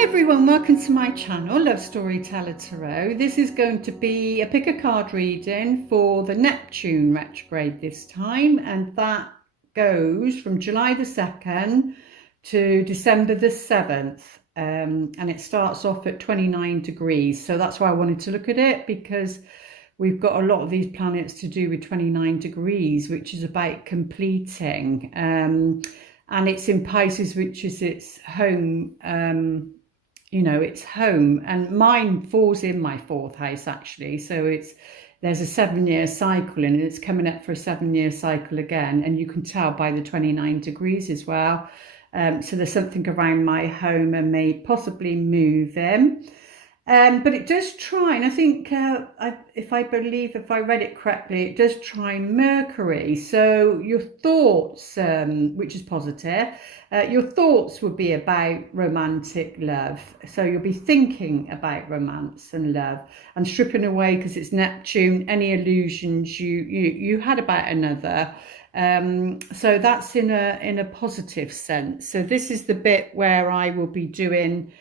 Hi everyone, welcome to my channel, Love Storyteller Tarot. This is going to be a pick a card reading for the Neptune retrograde this time, and that goes from July the 2nd to December the 7th, and it starts off at 29 degrees. So that's why I wanted to look at it, because we've got a lot of these planets to do with 29 degrees, which is about completing. And it's in Pisces, which is its home, its home. And mine falls in my fourth house, actually. So there's a 7-year cycle, and it's coming up for a 7-year cycle again. And you can tell by the 29 degrees as well. So there's something around my home and may possibly move in. But it does trine, I think, if I read it correctly, it does trine Mercury. So your thoughts, which is positive, your thoughts would be about romantic love. So you'll be thinking about romance and love, and stripping away, because it's Neptune, any illusions you had about another. So that's in a positive sense. So this is the bit where I will be doing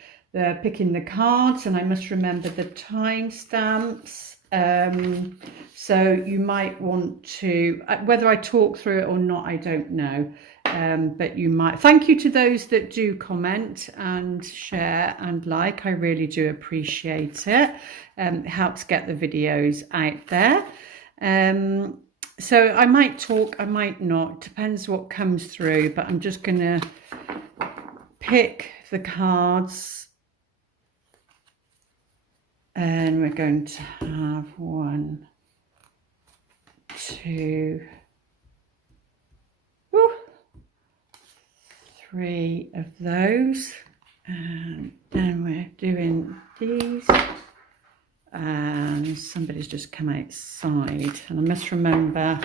picking the cards, and I must remember the time stamps. So you might want to, whether I talk through it or not, I don't know, but you might. Thank you to those that do comment and share and like. I really do appreciate it. It helps get the videos out there. So I might talk, I might not, depends what comes through, but I'm just gonna pick the cards. And we're going to have 1, 2, 3 of those. And then we're doing these. And somebody's just come outside. And I must remember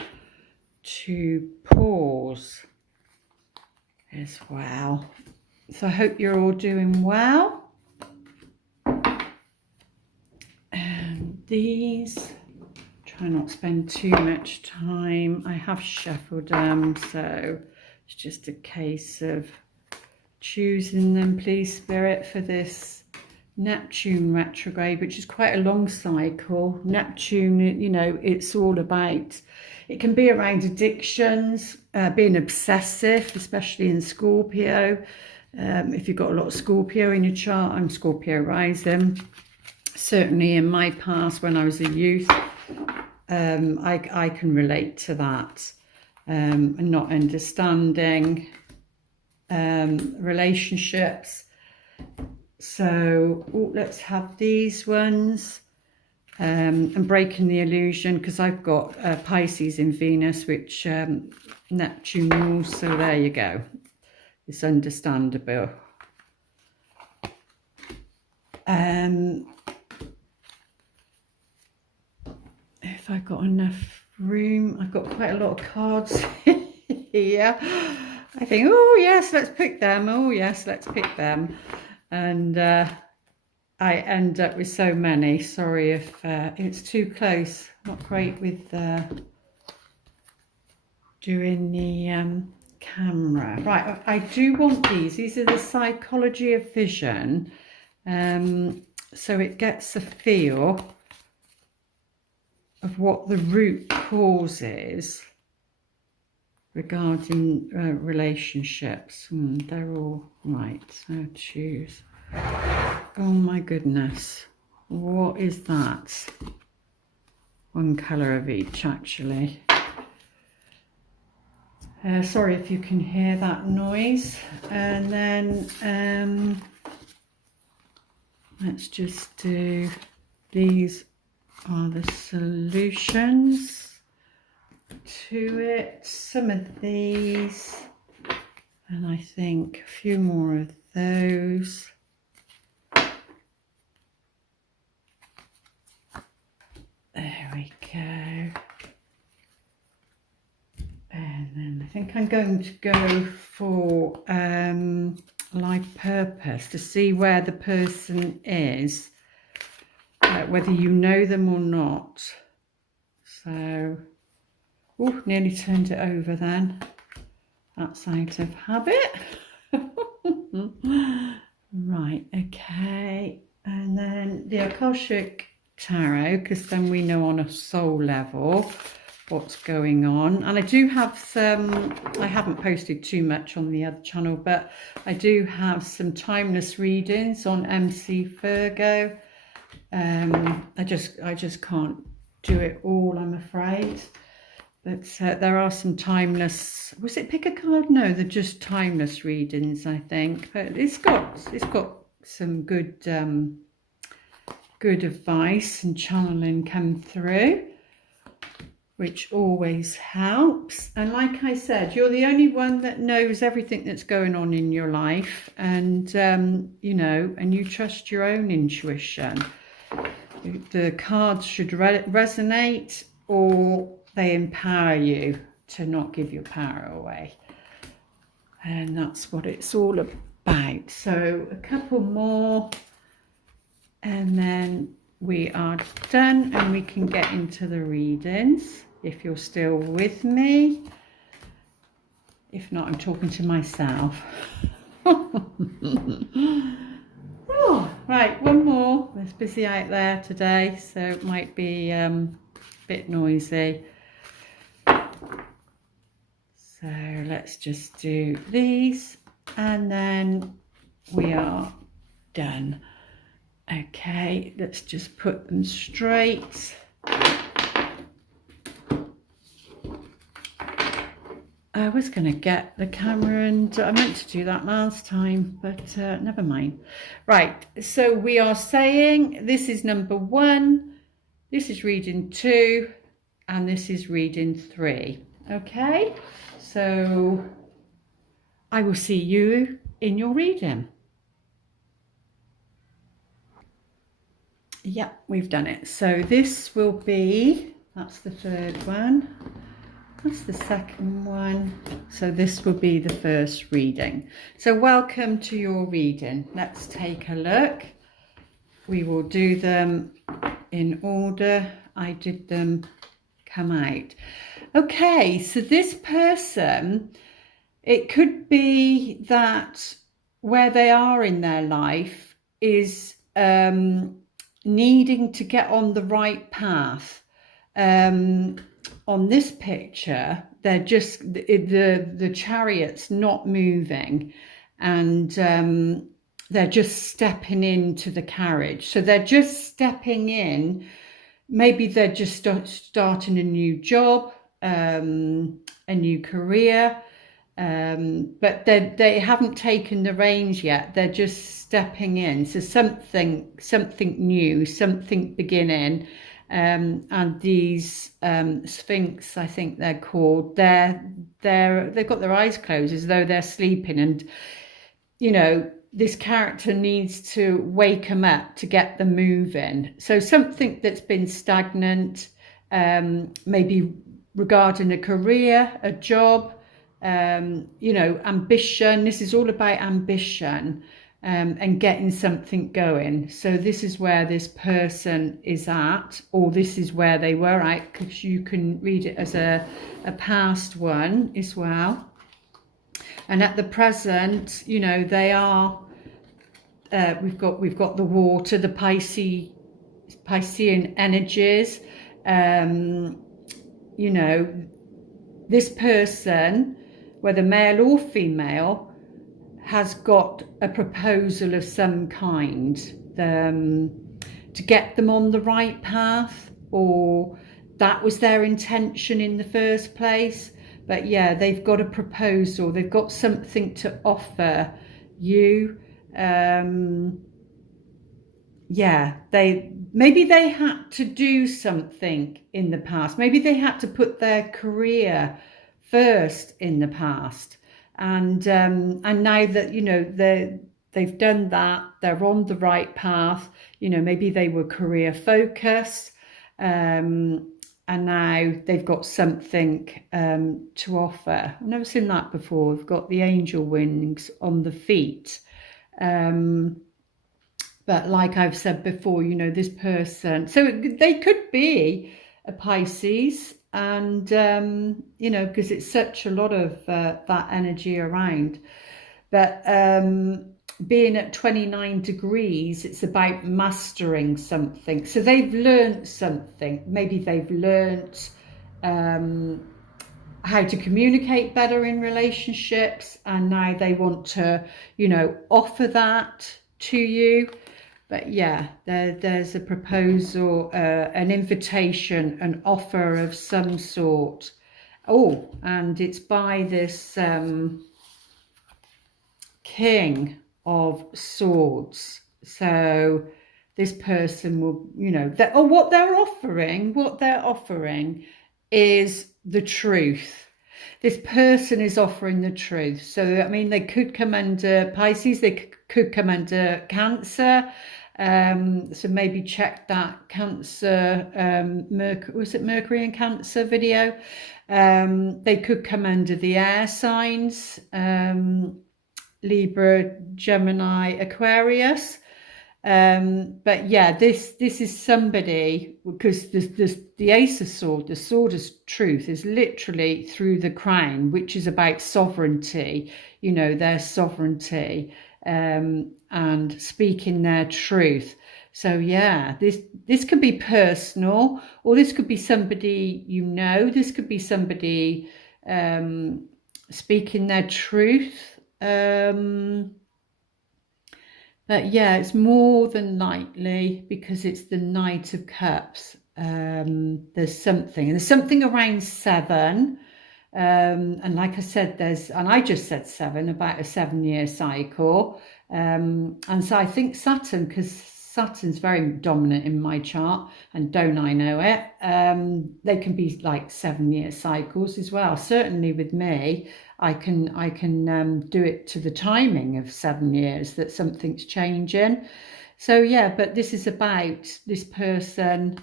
to pause as well. So I hope you're all doing well. These, try not to spend too much time. I have shuffled them, so it's just a case of choosing them, please, Spirit, for this Neptune retrograde, which is quite a long cycle. Neptune, it's all about, it can be around addictions, being obsessive, especially in Scorpio. If you've got a lot of Scorpio in your chart, I'm Scorpio rising. Certainly in my past, when I was a youth, I can relate to that, and not understanding relationships. So let's have these ones, and breaking the illusion, because I've got Pisces in Venus, which Neptune rules, so there you go. It's understandable. If I've got enough room, I've got quite a lot of cards here. I think, oh yes, let's pick them. Oh yes, let's pick them. And I end up with so many. Sorry if it's too close. Not great with doing the camera. Right, I do want these. These are the psychology of vision. So it gets a feel of what the root cause is regarding relationships. They're all right, so choose. Oh my goodness, what is that? One colour of each, actually. Sorry if you can hear that noise. And then let's just do, these are the solutions to it. Some of these, and I think a few more of those. There we go. And then I think I'm going to go for life purpose, to see where the person is, whether you know them or not. So, oh, nearly turned it over then. That's out of habit. Right, okay. And then the Akashic Tarot, because then we know on a soul level what's going on. And I do have some, I haven't posted too much on the other channel, but I do have some timeless readings on MCvirgo. I just can't do it all, I'm afraid. But there are some timeless, was it pick a card? No, they're just timeless readings, I think. But it's got some good good advice and channeling come through, which always helps. And like I said, you're the only one that knows everything that's going on in your life, and you know, and you trust your own intuition. The cards should resonate, or they empower you to not give your power away. And that's what it's all about. So a couple more, and then we are done, and we can get into the readings, if you're still with me. If not, I'm talking to myself. Oh, right, one more. It's busy out there today, so it might be a bit noisy. So let's just do these, and then we are done. Okay, let's just put them straight. I was going to get the camera, and I meant to do that last time, but never mind. Right, so we are saying this is number 1, this is reading 2, and this is reading 3. Okay, so I will see you in your reading. Yeah, we've done it. So this will be, that's the third one. That's the second one. So this will be the first reading. So welcome to your reading. Let's take a look. We will do them in order I did them come out. Okay, so this person, it could be that where they are in their life is needing to get on the right path. On this picture, they're just, the chariot's not moving, and they're just stepping into the carriage. So they're just stepping in. Maybe they're just starting a new job, a new career, but they haven't taken the reins yet. They're just stepping in. So something new, something beginning. And these Sphinx, I think they're called, they've got their eyes closed as though they're sleeping, and you know, this character needs to wake them up to get them moving. So something that's been stagnant, maybe regarding a career, a job, you know, ambition. This is all about ambition. And getting something going. So this is where this person is at, or this is where they were at, because you can read it as a past one as well. And at the present, you know, they are, we've got the water, the Piscean energies. You know, this person, whether male or female, has got a proposal of some kind to get them on the right path, or that was their intention in the first place. But yeah, they've got a proposal, they've got something to offer you. Yeah, maybe they had to do something in the past, maybe they had to put their career first in the past. And now that, you know, they've done that, they're on the right path. You know, maybe they were career focused, and now they've got something to offer. I've never seen that before. They've got the angel wings on the feet. But like I've said before, you know, this person, so they could be a Pisces. And, you know, because it's such a lot of that energy around. But being at 29 degrees, it's about mastering something. So they've learned something. Maybe they've learned how to communicate better in relationships, and now they want to, you know, offer that to you. But yeah, there's a proposal, an invitation, an offer of some sort. Oh, and it's by this King of Swords. So this person will, you know, what they're offering is the truth. This person is offering the truth. So, I mean, they could come under Pisces, they could come under Cancer. So maybe check that Cancer, was it Mercury and Cancer video? They could come under the air signs, Libra, Gemini, Aquarius. But yeah, this is somebody, because the Ace of Swords, the sword of truth, is literally through the crown, which is about sovereignty, you know, their sovereignty, and speaking their truth. So yeah, this could be personal, or this could be somebody, you know, this could be somebody speaking their truth. But yeah, it's more than likely, because it's the Knight of Cups. There's something around 7. And like I said, and I just said 7, about a 7-year cycle. And so I think Saturn, because Saturn's very dominant in my chart, and don't I know it, they can be like 7-year cycles as well. Certainly with me, I can do it to the timing of 7 years, that something's changing. So yeah, but this is about this person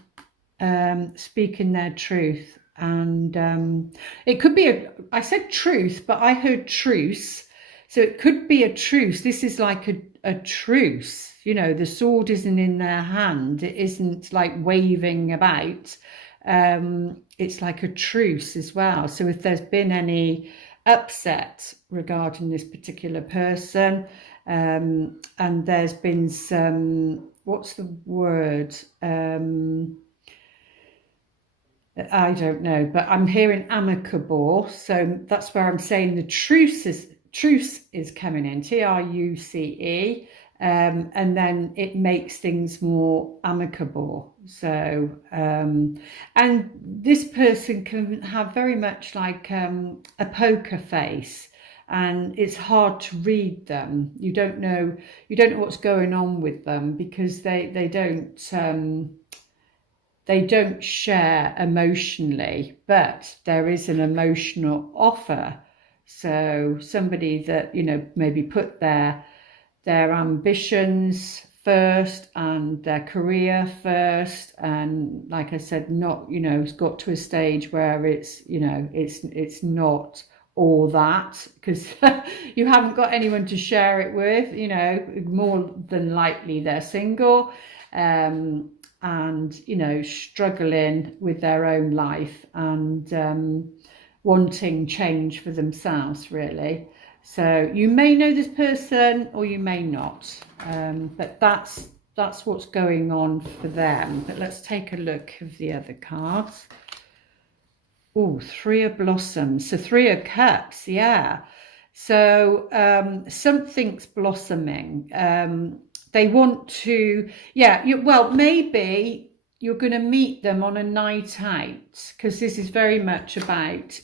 speaking their truth. And it could be I said truth, but I heard truce. So it could be a truce. This is like a truce. You know, the sword isn't in their hand. It isn't like waving about. It's like a truce as well. So if there's been any upset regarding this particular person, and there's been some, what's the word? I don't know, but I'm hearing amicable. So that's where I'm saying the truce is coming in, TRUCE, and then it makes things more amicable. So, and this person can have very much like a poker face, and it's hard to read them. You don't know what's going on with them, because they don't share emotionally, but there is an emotional offer. So somebody that, you know, maybe put their ambitions first and their career first, and like I said, not, you know, it's got to a stage where it's, you know, it's not all that, because you haven't got anyone to share it with, you know, more than likely they're single, and, you know, struggling with their own life, and wanting change for themselves, really. So you may know this person or you may not, but that's what's going on for them. But let's take a look of the other cards. Oh, 3 of Blossoms. So 3 of Cups, yeah. So something's blossoming. They want to, yeah, well, maybe you're going to meet them on a night out, because this is very much about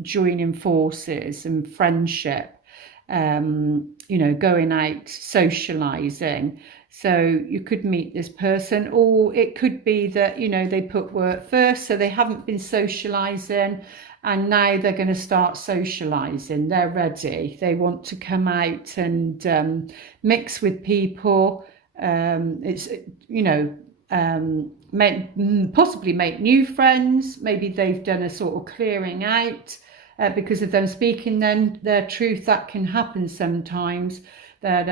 joining forces and friendship, you know, going out, socializing. So you could meet this person, or it could be that, you know, they put work first, so they haven't been socializing, and now they're going to start socializing. They're ready. They want to come out and mix with people. It's, you know, possibly make new friends. Maybe they've done a sort of clearing out because of them speaking then their truth. That can happen sometimes, that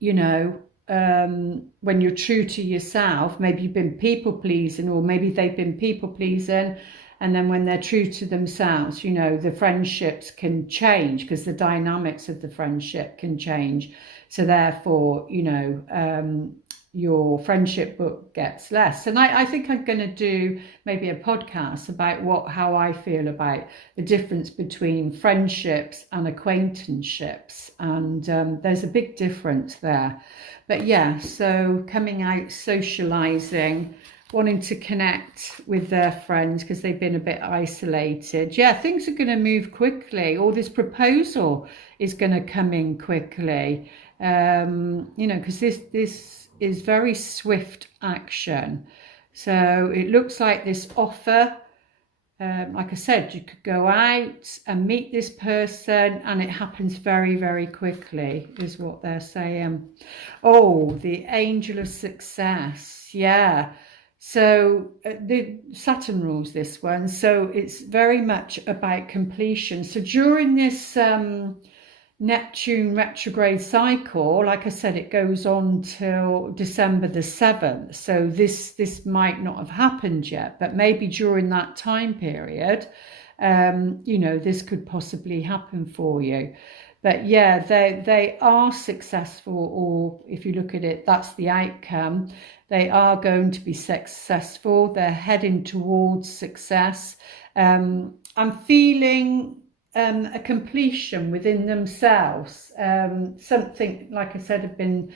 you know, when you're true to yourself, maybe you've been people pleasing, or maybe they've been people pleasing, And then when they're true to themselves, you know, the friendships can change because the dynamics of the friendship can change. So therefore, you know, your friendship book gets less. And I think I'm going to do maybe a podcast about how I feel about the difference between friendships and acquaintanceships. And there's a big difference there. But yeah, so coming out, socializing, wanting to connect with their friends because they've been a bit isolated. Yeah, things are going to move quickly. All this proposal is going to come in quickly. You know, because this is very swift action. So it looks like this offer, like I said, you could go out and meet this person and it happens very, very quickly, is what they're saying. Oh, the angel of success. Yeah. So the Saturn rules this one. So it's very much about completion. So during this Neptune retrograde cycle, like I said, it goes on till December the 7th. So this might not have happened yet, but maybe during that time period, you know, this could possibly happen for you. But yeah, they are successful, or if you look at it, that's the outcome. They are going to be successful. They're heading towards success. I'm feeling a completion within themselves. Something, like I said, have been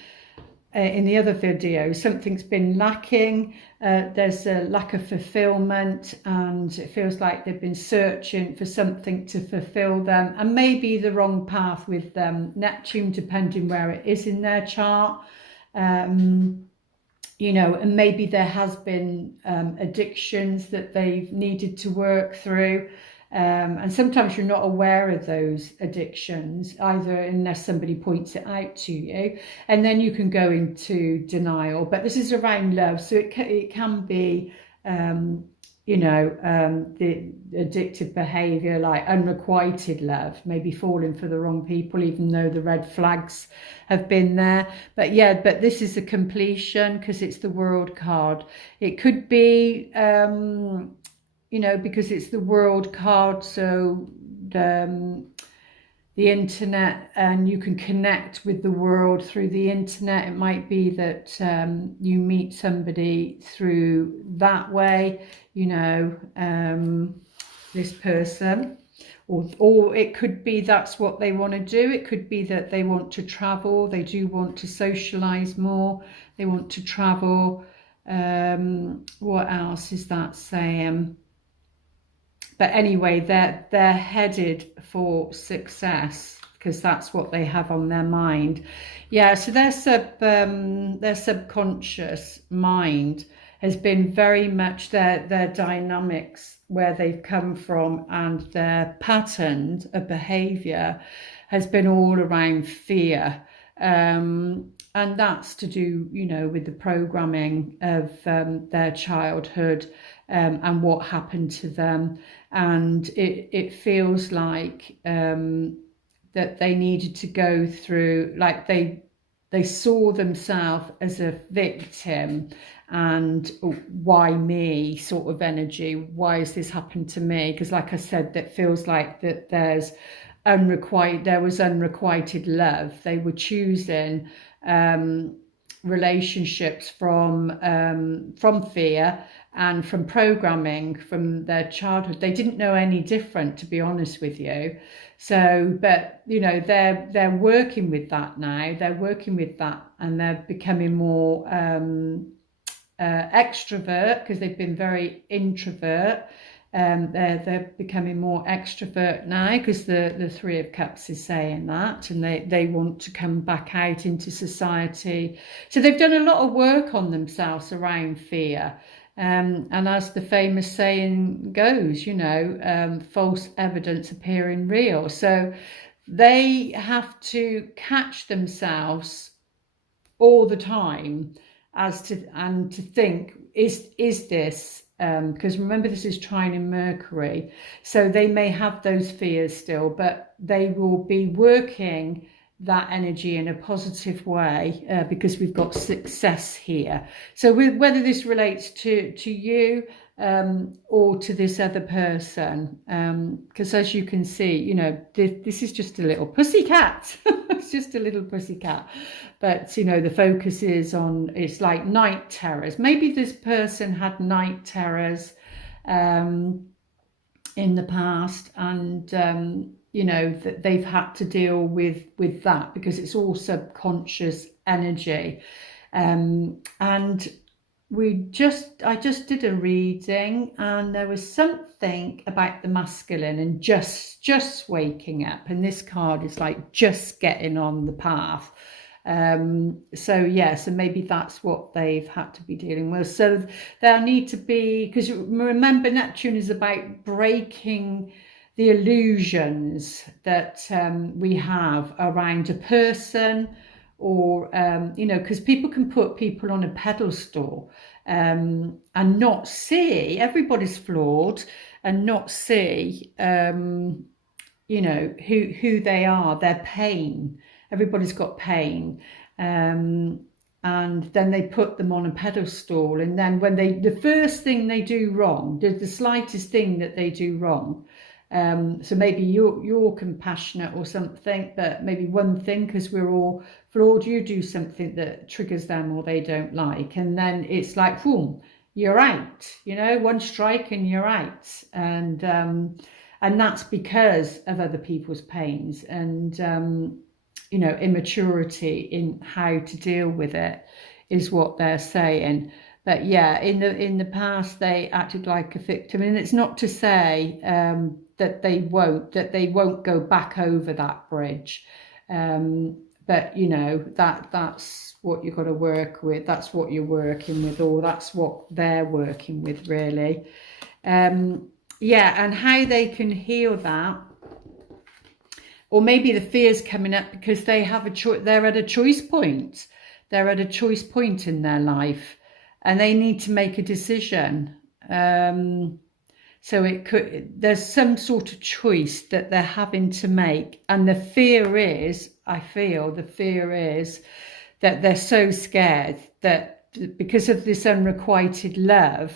in the other video, something's been lacking. There's a lack of fulfillment, and it feels like they've been searching for something to fulfill them, and maybe the wrong path with Neptune, depending where it is in their chart. You know, and maybe there has been addictions that they've needed to work through. And sometimes you're not aware of those addictions, either unless somebody points it out to you, and then you can go into denial. But this is around love, so it can be, you know, the addictive behaviour, like unrequited love, maybe falling for the wrong people, even though the red flags have been there. But yeah, but this is a completion because it's the World card. It could be, you know, because it's the World card, so the internet, and you can connect with the world through the internet. It might be that you meet somebody through that way, you know, this person, or it could be that's what they want to do. It could be that they want to travel. They do want to socialize more. They want to travel. What else is that saying? But anyway, they're headed for success because that's what they have on their mind. Yeah, so their subconscious mind has been very much their dynamics, where they've come from, and their pattern of behavior has been all around fear. And that's to do, you know, with the programming of their childhood, and what happened to them. And it feels like that they needed to go through, like they saw themselves as a victim, and why me sort of energy. Why has this happened to me? Because like I said, that feels like that there was unrequited love. They were choosing relationships from fear and from programming from their childhood. They didn't know any different, to be honest with you. So, but you know, they're working with that now. They're working with that, and they're becoming more extrovert, because they've been very introvert. They're becoming more extrovert now, because the Three of Cups is saying that, and they want to come back out into society. So they've done a lot of work on themselves around fear. And as the famous saying goes, you know, false evidence appearing real. So they have to catch themselves all the time to think, is this, because remember, this is trine in Mercury, so they may have those fears still, but they will be working that energy in a positive way, because we've got success here. So whether this relates to you, or to this other person, because as you can see, you know, this is just a little pussycat. It's just a little pussycat, but you know, the focus is on, it's like night terrors. Maybe this person had night terrors in the past, and you know, that they've had to deal with that because it's all subconscious energy. And I just did a reading, and there was something about the masculine and just waking up, and this card is like just getting on the path. So yeah, so maybe that's what they've had to be dealing with. So there'll need to be, because remember, Neptune is about breaking the illusions that we have around a person, or you know, because people can put people on a pedestal and not see, everybody's flawed, and not see you know, who they are, their pain. Everybody's got pain, and then they put them on a pedestal, and then when the first thing they do wrong, the slightest thing that they do wrong, so maybe you're compassionate or something, but maybe one thing, because we're all flawed, you do something that triggers them or they don't like, and then it's like, boom, you're out, you know, one strike and you're out. And that's because of other people's pains, and you know, immaturity in how to deal with it is what they're saying. But yeah, in the past they acted like a victim, and it's not to say that they won't go back over that bridge, but you know, that's what you've got to work with. That's what you're working with, or that's what they're working with, really. Yeah, and how they can heal that. Or maybe the fear's coming up because they have a choice. They're at a choice point. They're at a choice point in their life, and they need to make a decision. So there's some sort of choice that they're having to make, and the fear is, I feel, the fear is that they're so scared that because of this unrequited love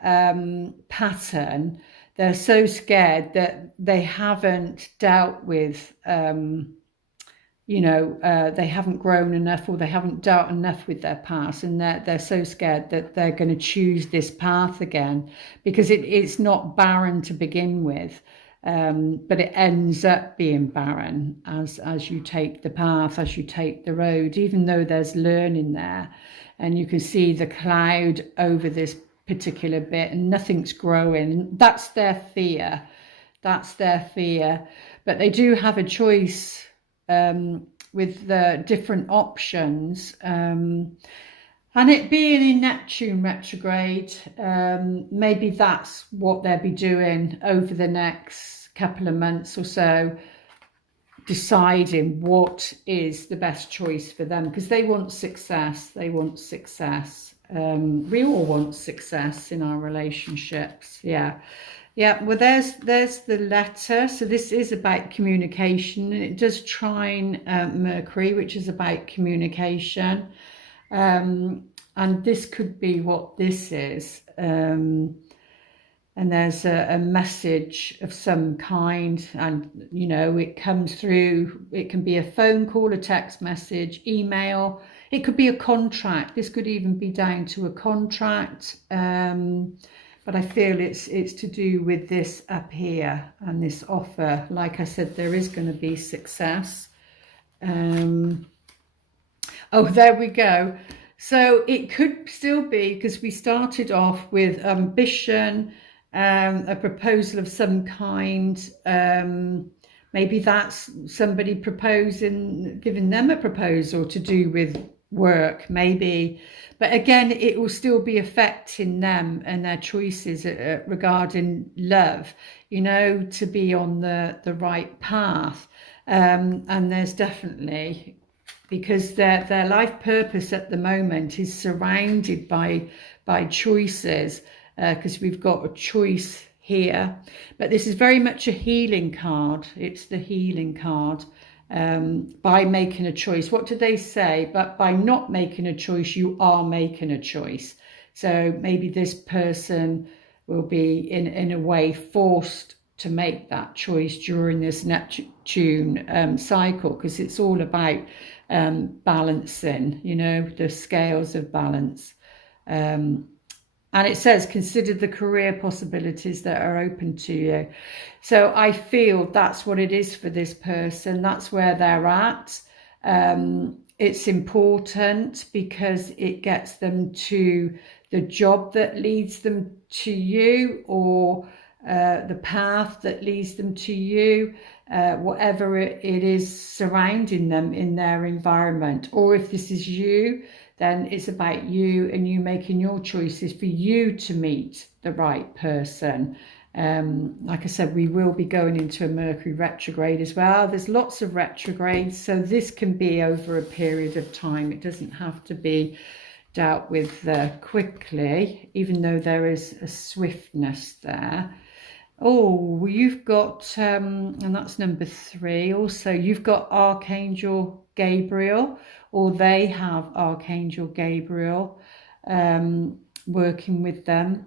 pattern, they're so scared that they haven't dealt with, you know, they haven't grown enough, or they haven't dealt enough with their past, and they're so scared that they're going to choose this path again, because it's not barren to begin with, but it ends up being barren as you take the path, as you take the road, even though there's learning there, and you can see the cloud over this particular bit and nothing's growing. That's their fear. That's their fear. But they do have a choice with the different options. And it being in Neptune retrograde, maybe that's what they'll be doing over the next couple of months or so, deciding what is the best choice for them, because they want success. They want success. We all want success in our relationships. Yeah. Well, there's the letter. So this is about communication, and it does trine Mercury, which is about communication. And this could be what this is. And there's a message of some kind, and you know, it comes through. It can be a phone call, a text message, email. It could be a contract. This could even be down to a contract. But I feel it's to do with this up here and this offer. Like I said, there is going to be success. Oh, there we go. So it could still be, because we started off with ambition, a proposal of some kind. Maybe that's somebody proposing, giving them a proposal to do with work, maybe. But again, it will still be affecting them and their choices regarding love, you know, to be on the right path. And there's definitely, because their life purpose at the moment is surrounded by choices, because we've got a choice here. But this is very much a healing card. It's the healing card. By making a choice. What do they say? But by not making a choice, you are making a choice. So maybe this person will be in a way forced to make that choice during this Neptune cycle, because it's all about balancing, you know, the scales of balance. And it says, consider the career possibilities that are open to you. So I feel that's what it is for this person. That's where they're at. It's important because it gets them to the job that leads them to you, or the path that leads them to you, whatever it is surrounding them in their environment. Or if this is you, then it's about you and you making your choices for you to meet the right person. Like I said, we will be going into a Mercury retrograde as well. There's lots of retrogrades, so this can be over a period of time. It doesn't have to be dealt with quickly, even though there is a swiftness there. Oh, you've got, and that's number 3. Also, you've got Archangel Gabriel, or they have Archangel Gabriel working with them.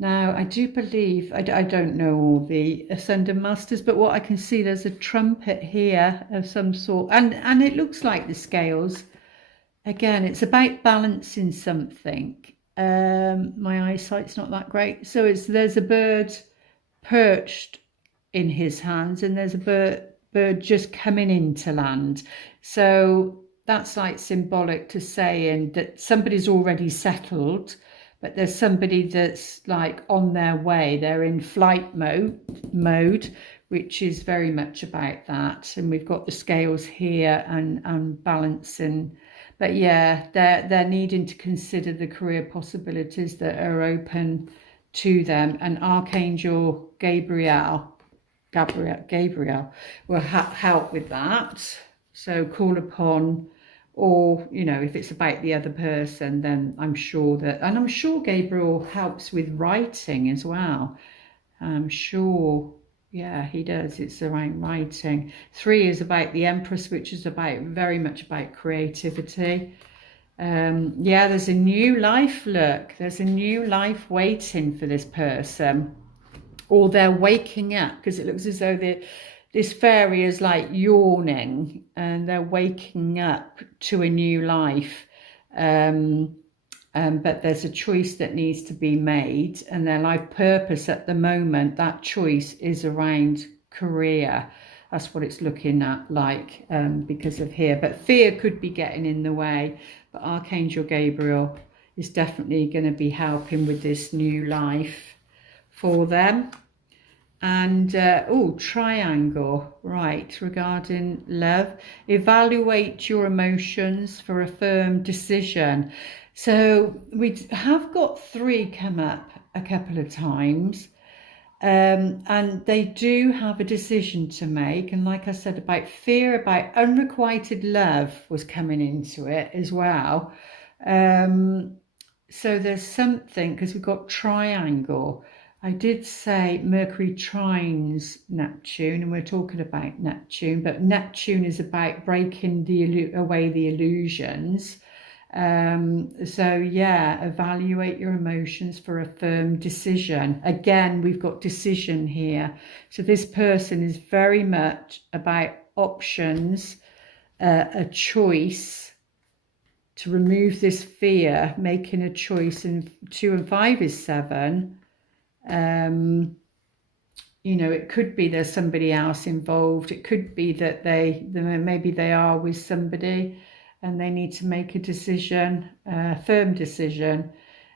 Now, I do believe, I don't know all the Ascendant Masters, but what I can see, there's a trumpet here of some sort, and it looks like the scales. Again, it's about balancing something. My eyesight's not that great. So there's a bird perched in his hands, and there's a bird just coming into land. So that's like symbolic to saying that somebody's already settled, but there's somebody that's like on their way. They're in flight mode, which is very much about that. And we've got the scales here and balancing. But yeah, they're needing to consider the career possibilities that are open to them. And Archangel Gabriel will help with that. So call upon, or, you know, if it's about the other person, then I'm sure Gabriel helps with writing as well. I'm sure, yeah, he does. It's around writing. 3 is about the Empress, which is very much about creativity. Yeah, there's a new life. Look, there's a new life waiting for this person, or they're waking up, because it looks as though this fairy is like yawning and they're waking up to a new life. But there's a choice that needs to be made, and their life purpose at the moment, that choice is around career. That's what it's looking at like, because of here. But fear could be getting in the way. But Archangel Gabriel is definitely going to be helping with this new life for them. And, triangle, right, regarding love. Evaluate your emotions for a firm decision. So we have got 3 come up a couple of times. And they do have a decision to make. And like I said, about fear, about unrequited love was coming into it as well. So there's something, because we've got triangle. I did say Mercury trines Neptune, and we're talking about Neptune, but Neptune is about breaking away the illusions. So yeah, evaluate your emotions for a firm decision. Again, we've got decision here. So this person is very much about options, a choice to remove this fear, making a choice. And 2 and 5 is 7. You know, it could be there's somebody else involved. It could be that maybe they are with somebody and they need to make a decision, a firm decision.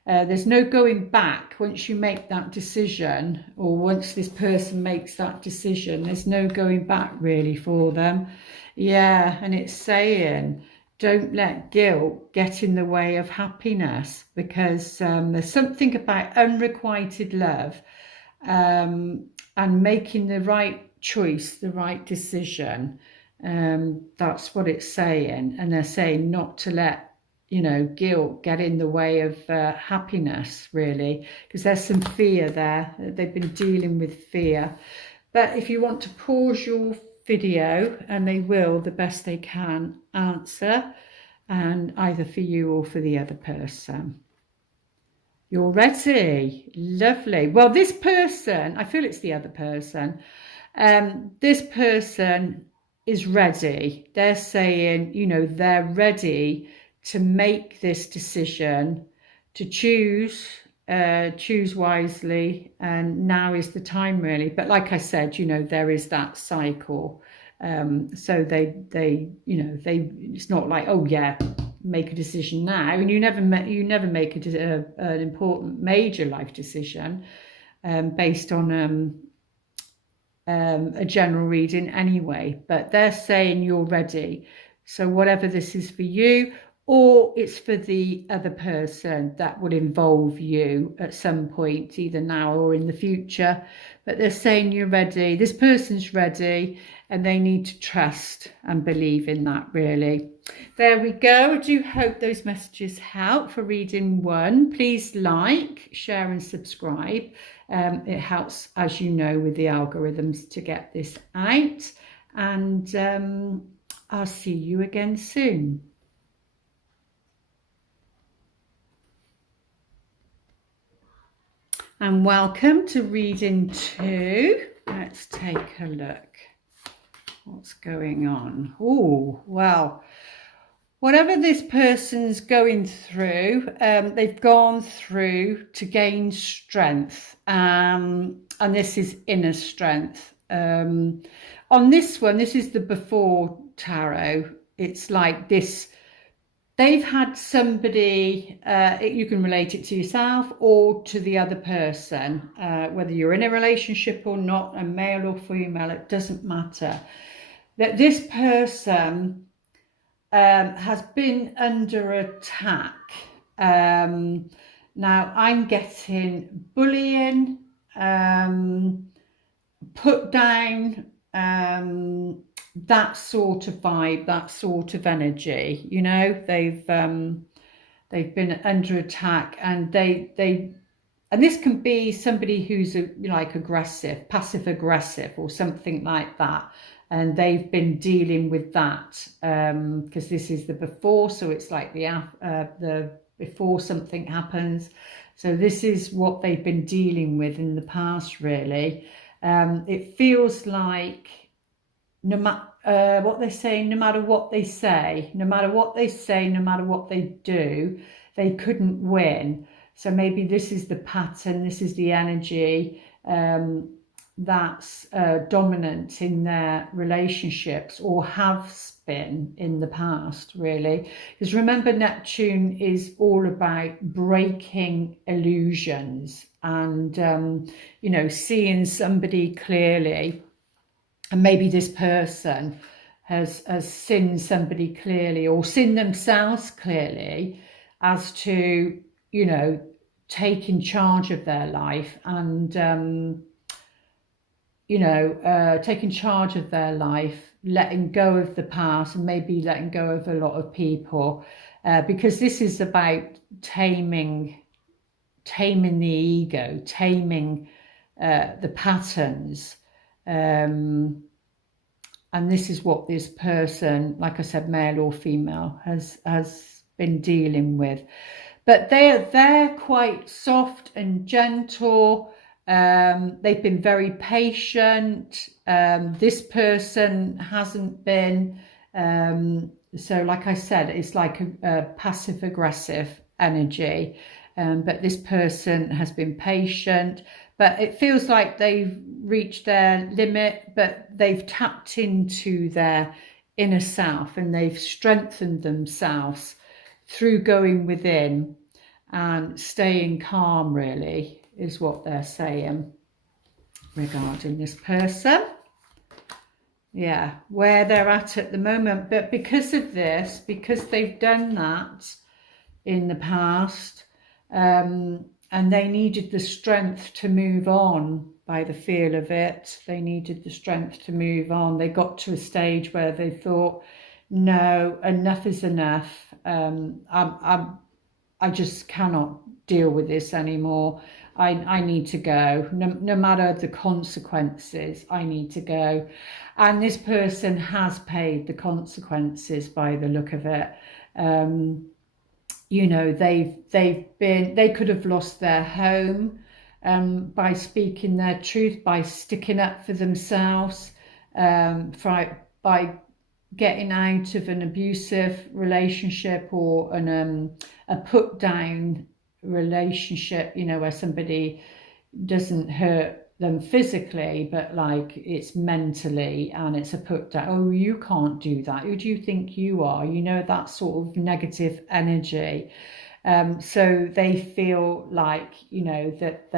There's no going back once you make that decision, or once this person makes that decision. There's no going back really for them. Yeah, and it's saying, don't let guilt get in the way of happiness, because there's something about unrequited love and making the right choice, the right decision. That's what it's saying. And they're saying not to let, you know, guilt get in the way of happiness, really, because there's some fear there. They've been dealing with fear. But if you want to pause your video, and they will the best they can answer, and either for you or for the other person. You're ready. Lovely. Well, this person, I feel it's the other person. This person is ready. They're saying, you know, they're ready to make this decision, to choose wisely, and now is the time, really. But like I said, you know, there is that cycle. So they, you know, it's not like, oh yeah, make a decision now, and you never make an important major life decision based on a general reading anyway. But they're saying you're ready. So whatever this is for you, or it's for the other person, that would involve you at some point, either now or in the future. But they're saying you're ready. This person's ready, and they need to trust and believe in that, really. There we go. I do hope those messages help for reading 1. Please like, share and subscribe. It helps, as you know, with the algorithms to get this out. And I'll see you again soon. And welcome to reading 2. Let's take a look. What's going on? Oh, well, whatever this person's going through, they've gone through to gain strength. And this is inner strength. On this one, this is the before tarot. It's like this. They've had somebody, you can relate it to yourself or to the other person, whether you're in a relationship or not, a male or female, it doesn't matter. That this person has been under attack. Now I'm getting bullying, put down, that sort of vibe, that sort of energy. You know, they've been under attack, and and this can be somebody who's like aggressive, passive aggressive, or something like that. And they've been dealing with that because this is the before, so it's like the before something happens. So this is what they've been dealing with in the past, really. It feels like no matter what they say, no matter what they say, no matter what they say, no matter what they do, they couldn't win. So maybe this is the pattern, this is the energy that's dominant in their relationships, or has been in the past, really. Because remember, Neptune is all about breaking illusions and you know, seeing somebody clearly. And maybe this person has seen somebody clearly, or seen themselves clearly, as to, you know, taking charge of their life and you know, taking charge of their life, letting go of the past, and maybe letting go of a lot of people, because this is about taming the ego, taming the patterns, and this is what this person, like I said, male or female, has been dealing with. But they're quite soft and gentle. They've been very patient. This person hasn't been. So like I said, it's like a passive aggressive energy. But this person has been patient. But it feels like they've reached their limit, but they've tapped into their inner self, and they've strengthened themselves through going within and staying calm, really, is what they're saying regarding this person. Yeah, where they're at the moment. But because of this, because they've done that in the past, and they needed the strength to move on, by the feel of it, they needed the strength to move on. They got to a stage where they thought, no, enough is enough. I just cannot deal with this anymore. I need to go. No matter the consequences, I need to go. And this person has paid the consequences by the look of it. you know, they could have lost their home by speaking their truth, by sticking up for themselves, by getting out of an abusive relationship or a put down relationship, you know, where somebody doesn't hurt them physically, but like it's mentally, and it's a put down. Oh, you can't do that. Who do you think you are? You know, that sort of negative energy. So they feel like, you know, that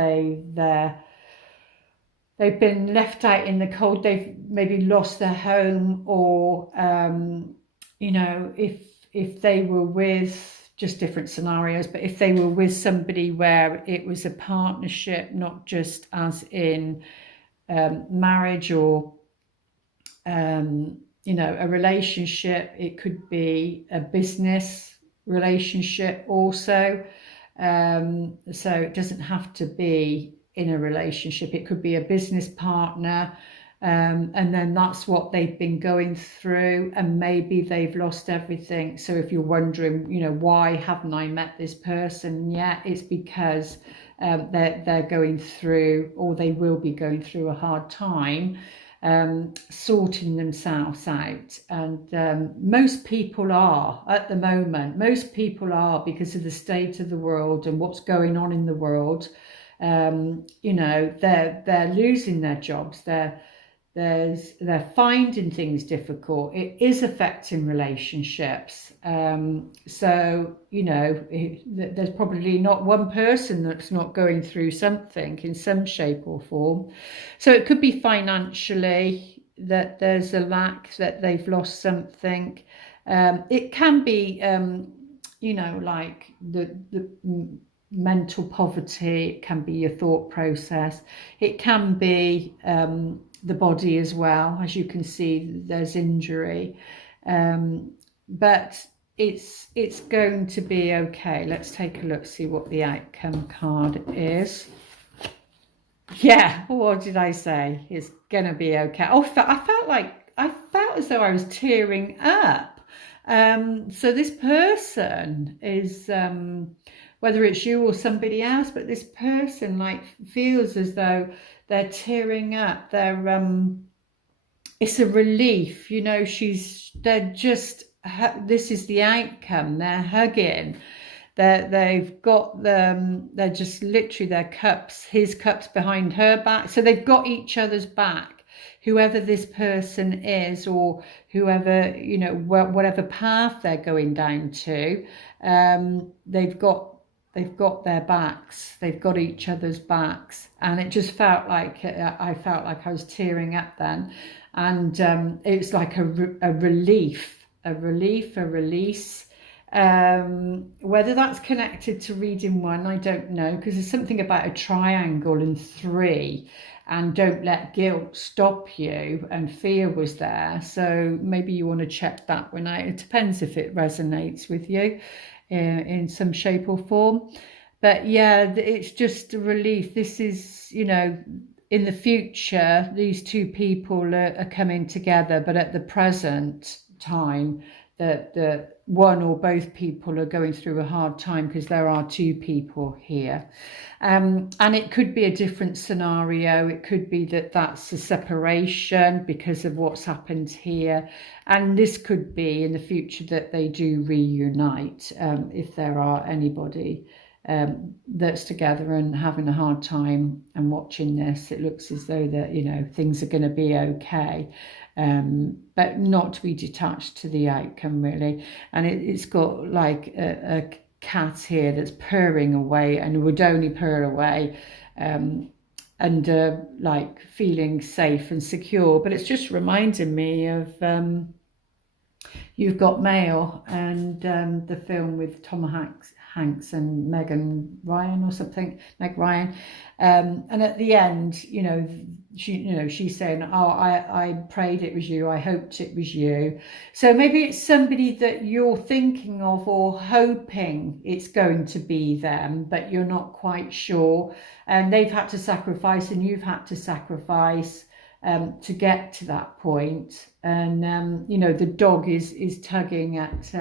they've been left out in the cold. They've maybe lost their home, or you know, if they were with, just different scenarios, but if they were with somebody where it was a partnership, not just as in marriage or you know, a relationship, it could be a business relationship also. So it doesn't have to be in a relationship, it could be a business partner. And then that's what they've been going through, and maybe they've lost everything. So if you're wondering, you know, why haven't I met this person yet, it's because they're going through, or they will be going through, a hard time sorting themselves out. And most people are at the moment, because of the state of the world and what's going on in the world. You know, they're losing their jobs, they're finding things difficult. It is affecting relationships. So, you know, there's probably not one person that's not going through something in some shape or form. So it could be financially that there's a lack, that they've lost something. It can be, you know, like the mental poverty. It can be your thought process. It can be the body as well. As you can see, there's injury, but it's going to be okay. Let's take a look, see what the outcome card is. Yeah, what did I say? It's gonna be okay. Oh, I felt as though I was tearing up. So this person is, whether it's you or somebody else, but this person like feels as though they're tearing up. It's a relief, you know. They're just, this is the outcome. They're hugging. They've got them. They're just literally his cups behind her back. So they've got each other's back. Whoever this person is, or whoever, you know, whatever path they're going down to, they've got their backs. They've got each other's backs, and it just felt like I felt like I was tearing up then, and it's like a relief, a release. Whether that's connected to reading 1, I don't know, because there's something about a triangle and 3, and don't let guilt stop you, and fear was there. So maybe you want to check that one out. It depends if it resonates with you in some shape or form. But yeah, it's just a relief. This is, you know, in the future, these two people are coming together, but at the present time, the one or both people are going through a hard time, because there are two people here. And it could be a different scenario. It could be that that's a separation because of what's happened here. And this could be in the future that they do reunite, if there are anybody that's together and having a hard time and watching this. It looks as though that, you know, things are going to be okay, but not to be detached to the outcome, really. And it's got like a cat here that's purring away, and would only purr away and like feeling safe and secure. But it's just reminding me of You've Got Mail, and the film with Tom Hanks and Megan Ryan or something, Meg Ryan, and at the end, you know, she's saying, oh, I prayed it was you, I hoped it was you. So maybe it's somebody that you're thinking of or hoping it's going to be them, but you're not quite sure, and they've had to sacrifice and you've had to sacrifice to get to that point. And you know, the dog is tugging at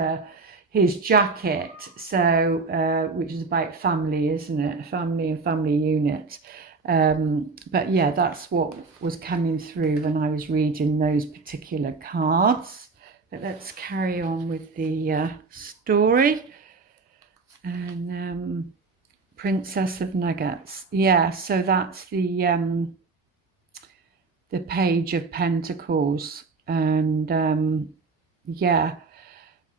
his jacket. So, which is about family, isn't it? Family and family unit. But yeah, that's what was coming through when I was reading those particular cards. But let's carry on with the story. And Princess of Nuggets. Yeah, so that's the Page of Pentacles. And yeah,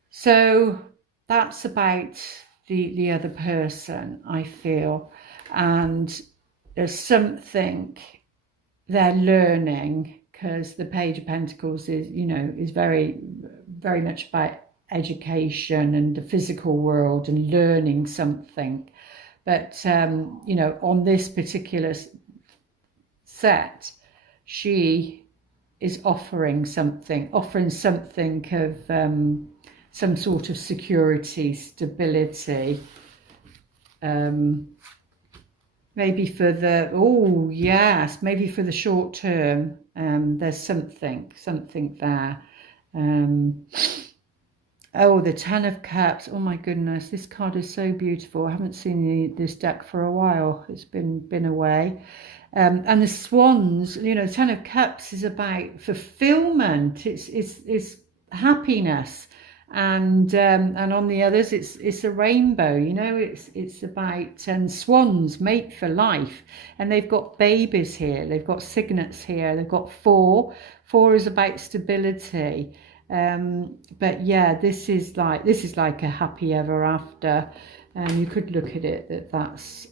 so that's about the other person, I feel. And there's something they're learning, because the Page of Pentacles is, you know, is very, very much about education and the physical world and learning something. But, you know, on this particular set, she is offering something of some sort of security, stability, maybe for the, oh yes, maybe for the short term. There's something there. Oh, the Ten of Cups. Oh my goodness, this card is so beautiful. I haven't seen this deck for a while. It's been away. And the Swans, you know, the Ten of Cups is about fulfillment. It's happiness. And on the others, it's a rainbow. You know, it's about swans, mate for life. And they've got babies here. They've got signets here. They've got 4. 4 is about stability. But yeah, this is like a happy ever after. You could look at it that's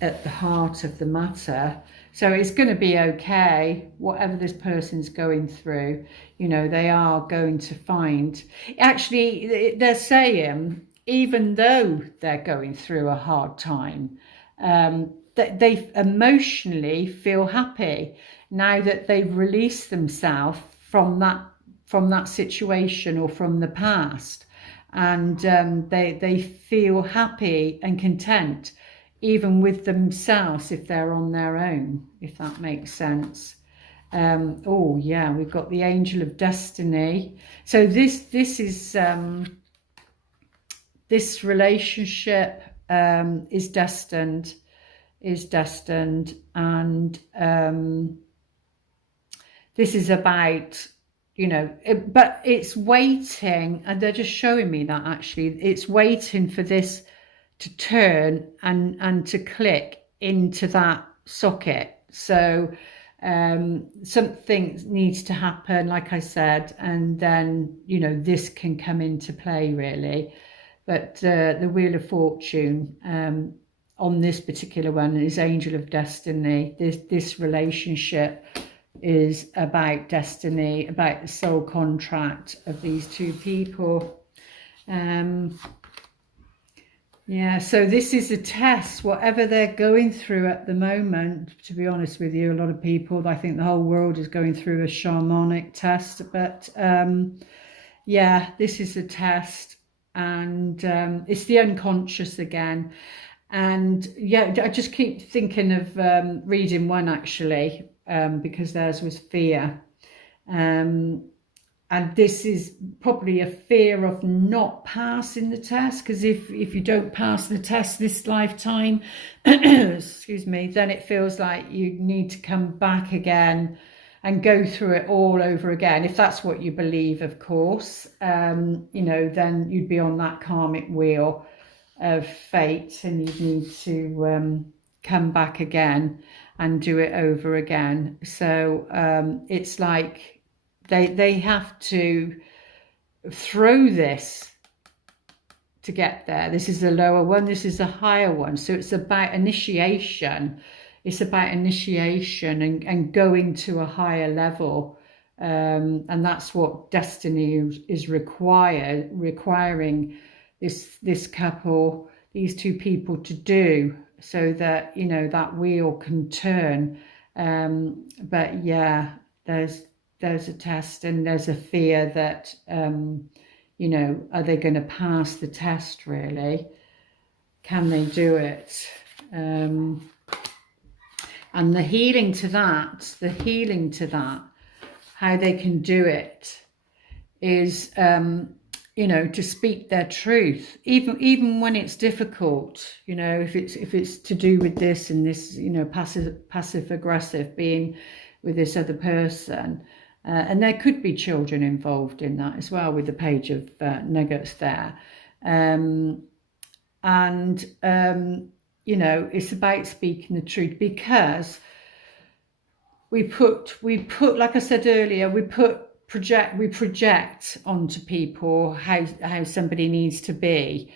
at the heart of the matter. So it's going to be okay, whatever this person's going through. You know, they are going to find, actually they're saying, even though they're going through a hard time, that they emotionally feel happy now that they've released themselves from that situation or from the past. And they feel happy and content, even with themselves, if they're on their own, if that makes sense. Oh yeah, we've got the Angel of Destiny. So this is this relationship is destined, and this is about, you know, but it's waiting, and they're just showing me that actually it's waiting for this to turn and to click into that socket. So something needs to happen, like I said, and then, you know, this can come into play really. But the Wheel of Fortune on this particular one is Angel of Destiny. This relationship is about destiny, about the soul contract of these two people. Yeah, so this is a test, whatever they're going through at the moment. To be honest with you, a lot of people, I think the whole world is going through a shamanic test. But yeah, this is a test, and it's the unconscious again. And yeah, I just keep thinking of reading one actually, because theirs was fear. And this is probably a fear of not passing the test, because if you don't pass the test this lifetime, excuse me, then it feels like you need to come back again and go through it all over again. If that's what you believe, of course, you know, then you'd be on that karmic wheel of fate, and you'd need to come back again and do it over again. So it's like they have to throw this to get there. This is the lower one, this is the higher one. So it's about initiation. It's about initiation and going to a higher level. And that's what destiny is requiring this couple, these two people to do, so that, you know, that wheel can turn. But yeah, there's a test, and there's a fear that, you know, are they going to pass the test really? Can they do it? And the healing to that, how they can do it is you know, to speak their truth, even when it's difficult, you know, if it's to do with this and this, you know, passive aggressive being with this other person. And there could be children involved in that as well, with the page of nuggets there. You know, it's about speaking the truth, because we put, like I said earlier, we project onto people how somebody needs to be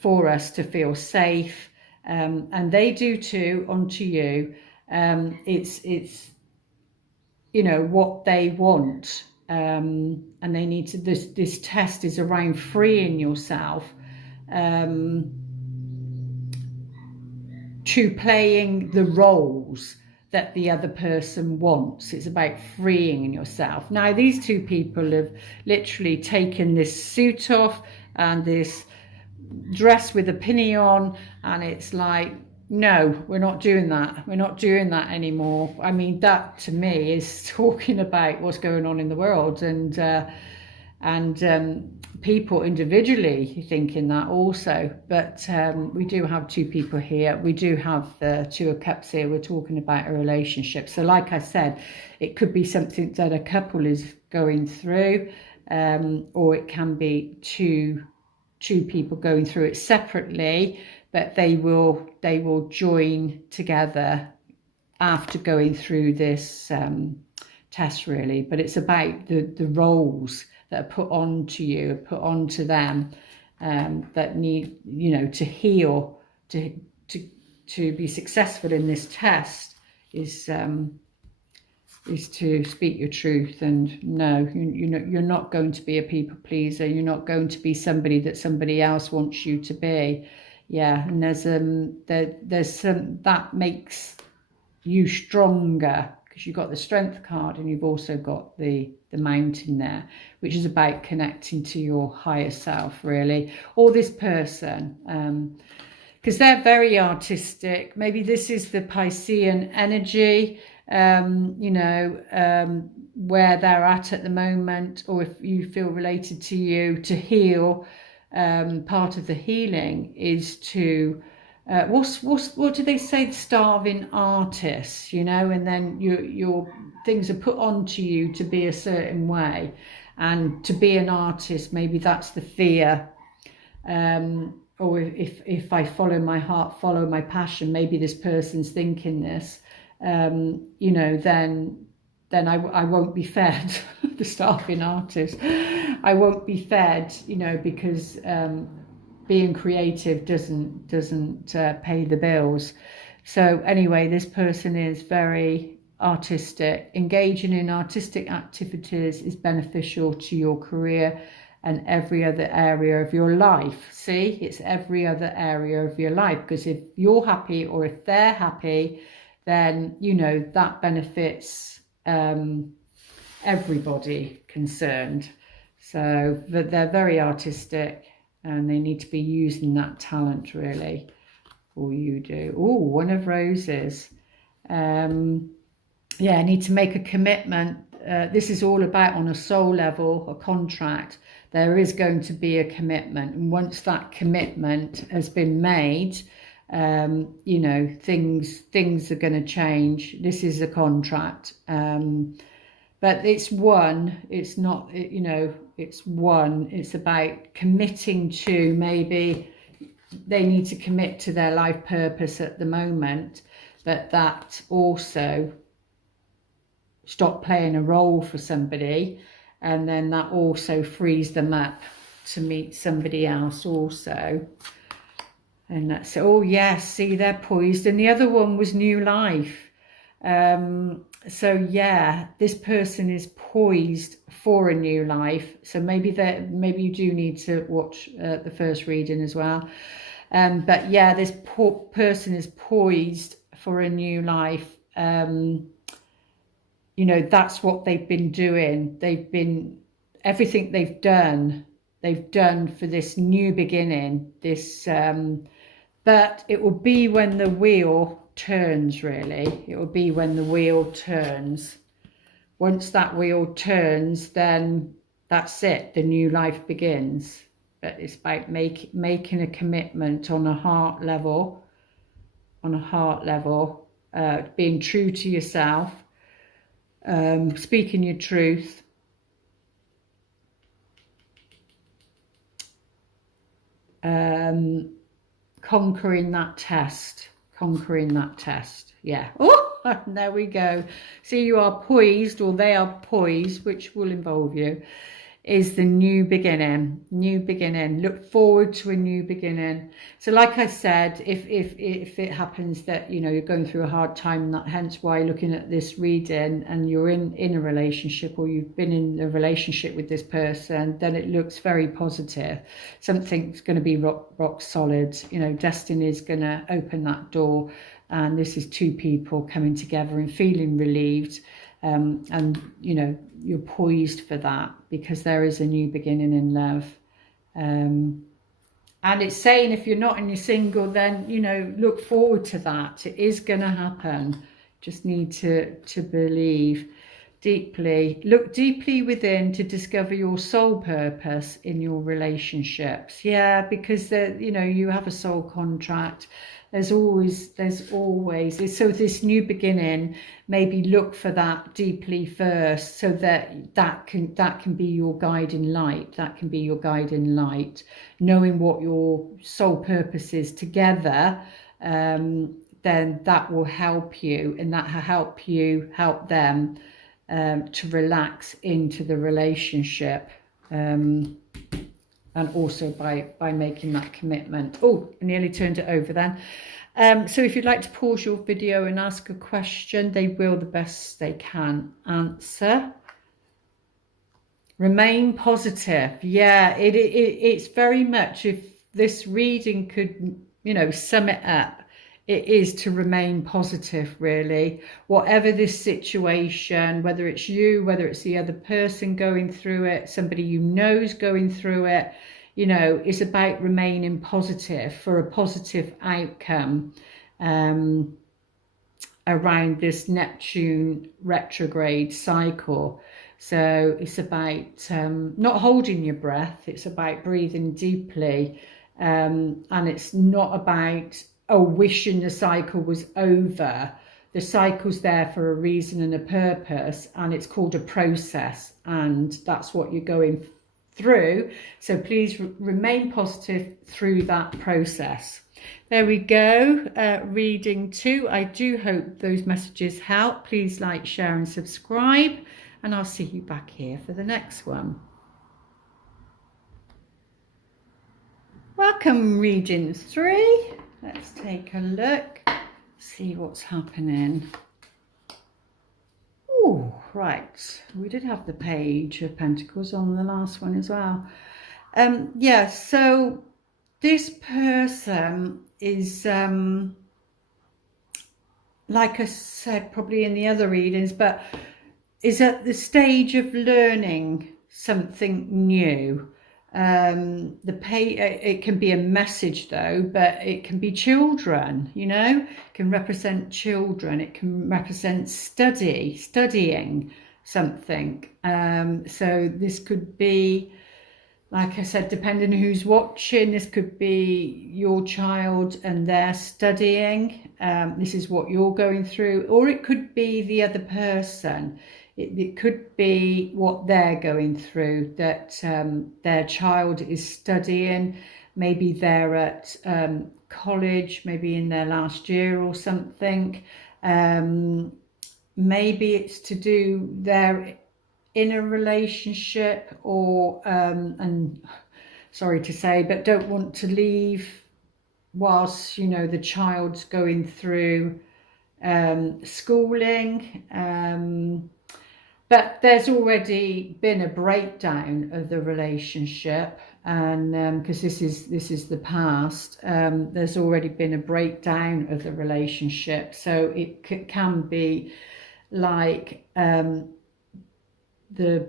for us to feel safe, and they do too onto you. It's you know what they want, and they need to. This test is around freeing yourself to playing the roles that the other person wants. It's about freeing yourself. Now, these two people have literally taken this suit off and this dress with a pinny on, and it's like, no, we're not doing that. We're not doing that anymore. I mean, that to me is talking about what's going on in the world, and people individually thinking that also. But we do have two people here. We do have the Two of Cups here. We're talking about a relationship. So like I said, it could be something that a couple is going through, or it can be two people going through it separately, but they will join together after going through this test, really. But it's about the roles that are put onto you, put onto them, that need, you know, to heal, to be successful in this test is to speak your truth. And no, you're not going to be a people pleaser. You're not going to be somebody that somebody else wants you to be. Yeah, and there's some that makes you stronger, because you've got the Strength card and you've also got the Mountain there, which is about connecting to your higher self, really, or this person, because they're very artistic. Maybe this is the Piscean energy, you know, where they're at the moment, or if you feel related to you, to heal. Part of the healing is to what do they say, starving artists, you know, and then your things are put onto you to be a certain way, and to be an artist, maybe that's the fear, or if I follow my heart, follow my passion, maybe this person's thinking this, you know, then I won't be fed. The starving artist, I won't be fed, you know, because being creative doesn't pay the bills. So anyway, this person is very artistic. Engaging in artistic activities is beneficial to your career and every other area of your life. See, it's every other area of your life, because if you're happy or if they're happy, then, you know, that benefits everybody concerned. So they're very artistic, and they need to be using that talent, really. Or you do. Oh, One of Roses. Yeah, I need to make a commitment. This is all about, on a soul level, a contract. There is going to be a commitment, and once that commitment has been made, you know, things are going to change. This is a contract, but it's one. It's not, you know, it's one. It's about committing to, maybe they need to commit to their life purpose at the moment, but that also stop playing a role for somebody, and then that also frees them up to meet somebody else also. And that's, oh yes, see, they're poised. And the other one was new life. So yeah, this person is poised for a new life. So maybe you do need to watch the first reading as well. But yeah, this person is poised for a new life. You know, that's what they've been doing. Everything they've done for this new beginning, this, but it will be when the wheel turns, really. It will be when the wheel turns. Once that wheel turns, then that's it, the new life begins. But it's about making a commitment on a heart level, being true to yourself, speaking your truth, conquering that test. Yeah. Oh, there we go. See, you are poised, or they are poised, which will involve you, is the new beginning. Look forward to a new beginning. So like I said, if it happens that, you know, you're going through a hard time, that hence why you're looking at this reading, and you're in a relationship, or you've been in a relationship with this person, then it looks very positive. Something's going to be rock solid. You know, destiny is going to open that door, and this is two people coming together and feeling relieved. And you know, you're poised for that, because there is a new beginning in love. And it's saying, if you're not and you're single, then, you know, look forward to that. It is going to happen. Just need to believe deeply. Look deeply within to discover your soul purpose in your relationships. Yeah, because you know, you have a soul contract. There's always, so this new beginning, maybe look for that deeply first, so that can be your guiding light. That can be your guiding light, knowing what your soul purpose is together. Then that will help you, and that will help them to relax into the relationship. And also by making that commitment. Oh, I nearly turned it over then. So if you'd like to pause your video and ask a question, they will the best they can answer. Remain positive. Yeah, it's very much, if this reading could, you know, sum it up, it is to remain positive, really. Whatever this situation, whether it's you, whether it's the other person going through it, somebody you know's going through it, you know, it's about remaining positive for a positive outcome around this Neptune retrograde cycle. So it's about not holding your breath. It's about breathing deeply. And it's not about, oh, wishing the cycle was over. The cycle's there for a reason and a purpose, and it's called a process, and that's what you're going through. So please remain positive through that process. There we go. Reading 2. I do hope those messages help. Please like, share and subscribe, and I'll see you back here for the next one. Welcome, reading 3. Let's take a look, see what's happening. Oh, right. We did have the Page of Pentacles on the last one as well. Yeah, so this person is, like I said, probably in the other readings, but is at the stage of learning something new. It can be a message though, but it can be children, you know, it can represent children, it can represent studying something. So this could be, like I said, depending on who's watching, this could be your child and they're studying. This is what you're going through, or it could be the other person. It could be what they're going through, that their child is studying. Maybe they're at college, maybe in their last year or something. Maybe it's to do they're in a relationship, or and sorry to say, but don't want to leave whilst, you know, the child's going through schooling. But there's already been a breakdown of the relationship, and because this is the past, there's already been a breakdown of the relationship. So it can be like the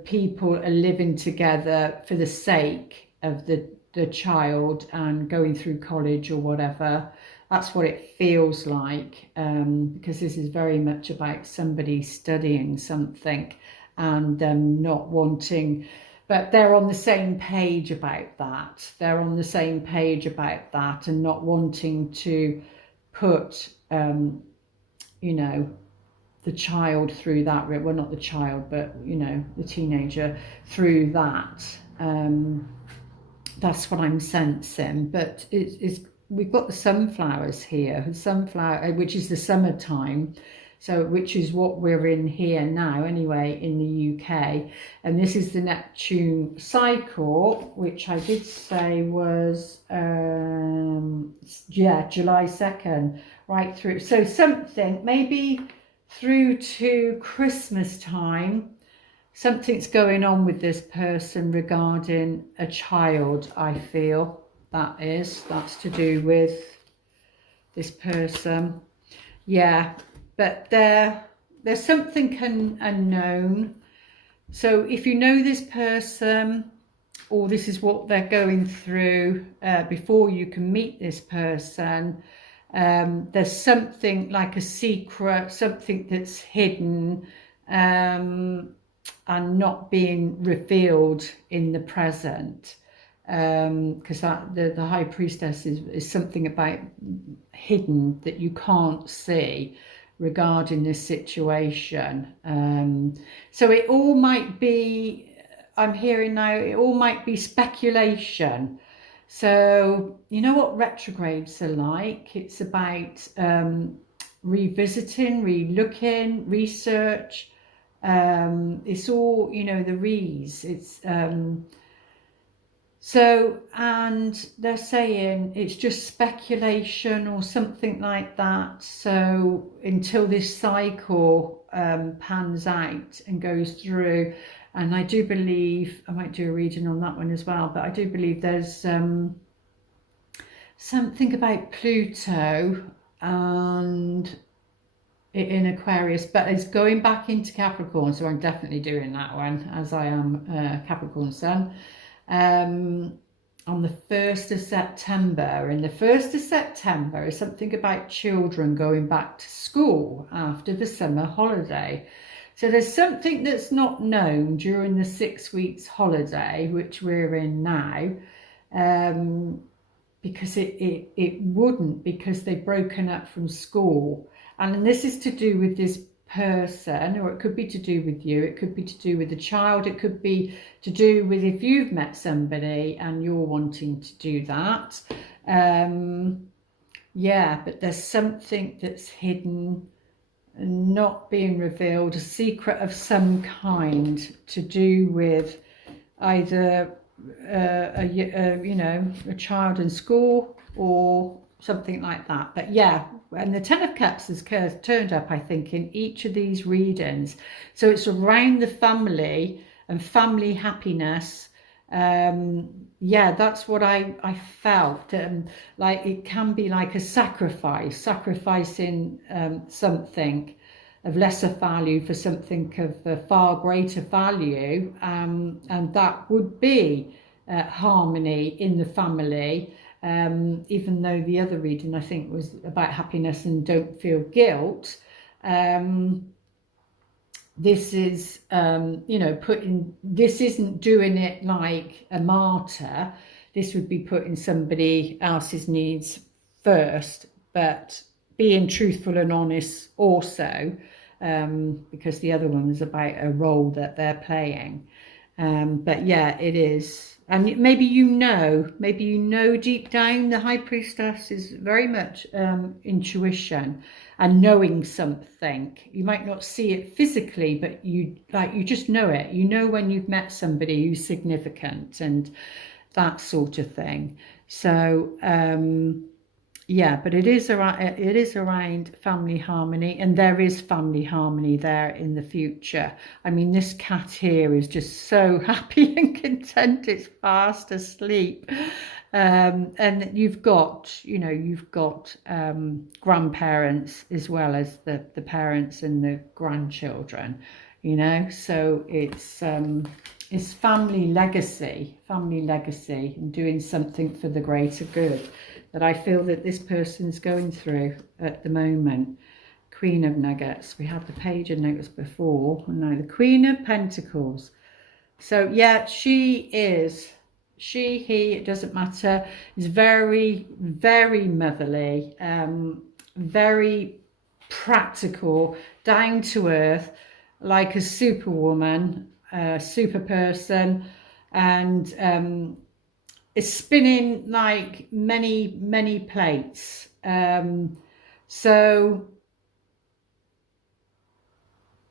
people are living together for the sake of the child and going through college or whatever. That's what it feels like, because this is very much about somebody studying something and not wanting, but they're on the same page about that. They're on the same page about that, and not wanting to put, you know, the child through that. Well, not the child, but, you know, the teenager through that. That's what I'm sensing. But we've got the sunflowers here, sunflower, which is the summertime. So, which is what we're in here now, anyway, in the UK. And this is the Neptune cycle, which I did say was, yeah, July 2nd, right through. So something, maybe through to Christmas time, something's going on with this person regarding a child, I feel. That's to do with this person. Yeah. But there's something unknown. So if you know this person, or this is what they're going through before you can meet this person, there's something like a secret, something that's hidden and not being revealed in the present. Because the High Priestess is something about hidden that you can't see regarding this situation. So it all might be, I'm hearing now, it all might be speculation. So you know what retrogrades are like? It's about revisiting, relooking, research. It's all, you know, the re's. It's so, and they're saying it's just speculation or something like that. So until this cycle pans out and goes through, and I do believe, I might do a reading on that one as well, but I do believe there's something about Pluto and in Aquarius, but it's going back into Capricorn. So I'm definitely doing that one, as I am Capricorn Sun. On the 1st of September, and the 1st of September is something about children going back to school after the summer holiday. So there's something that's not known during the 6 weeks holiday, which we're in now, because it wouldn't, because they've broken up from school. And this is to do with this person, or it could be to do with you, it could be to do with the child, it could be to do with if you've met somebody and you're wanting to do that. Yeah, but there's something that's hidden, not being revealed, a secret of some kind to do with either you know, a child in school or something like that. But yeah, and the 10 of Cups has turned up, I think, in each of these readings. So it's around the family and family happiness. Yeah, that's what I felt. Like it can be like a sacrificing something of lesser value for something of a far greater value. And that would be harmony in the family. Even though the other reading I think was about happiness and don't feel guilt, this is you know, this isn't doing it like a martyr. This would be putting somebody else's needs first, but being truthful and honest also, because the other one is about a role that they're playing. But yeah, it is. And maybe you know deep down, the High Priestess is very much intuition and knowing something. You might not see it physically, but you just know it. You know when you've met somebody who's significant and that sort of thing. So yeah, but it is around family harmony, and there is family harmony there in the future. I mean, this cat here is just so happy and content, it's fast asleep. And you've got, you know, grandparents as well as the parents and the grandchildren, you know, so it's family legacy and doing something for the greater good that I feel that this person's going through at the moment. Queen of Nuggets. We had the Page of Nuggets before, and now the Queen of Pentacles. So yeah, he, it doesn't matter, is very, very motherly, very practical, down to earth, like a superwoman, a super person, and is spinning like many, many plates. So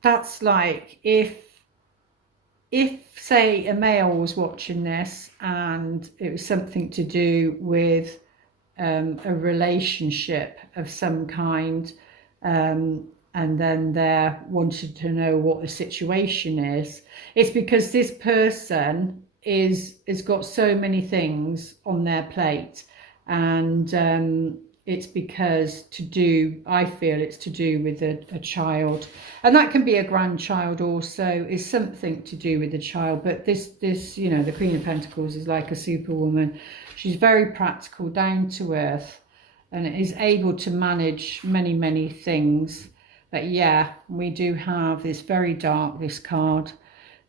that's like if say a male was watching this and it was something to do with a relationship of some kind, and then they wanted to know what the situation is, it's because this person has got so many things on their plate, and it's because I feel it's to do with a child, and that can be a grandchild also, is something to do with the child. But this, you know, the Queen of Pentacles is like a superwoman. She's very practical, down to earth, and is able to manage many, many things. But yeah, we do have this very dark, this card.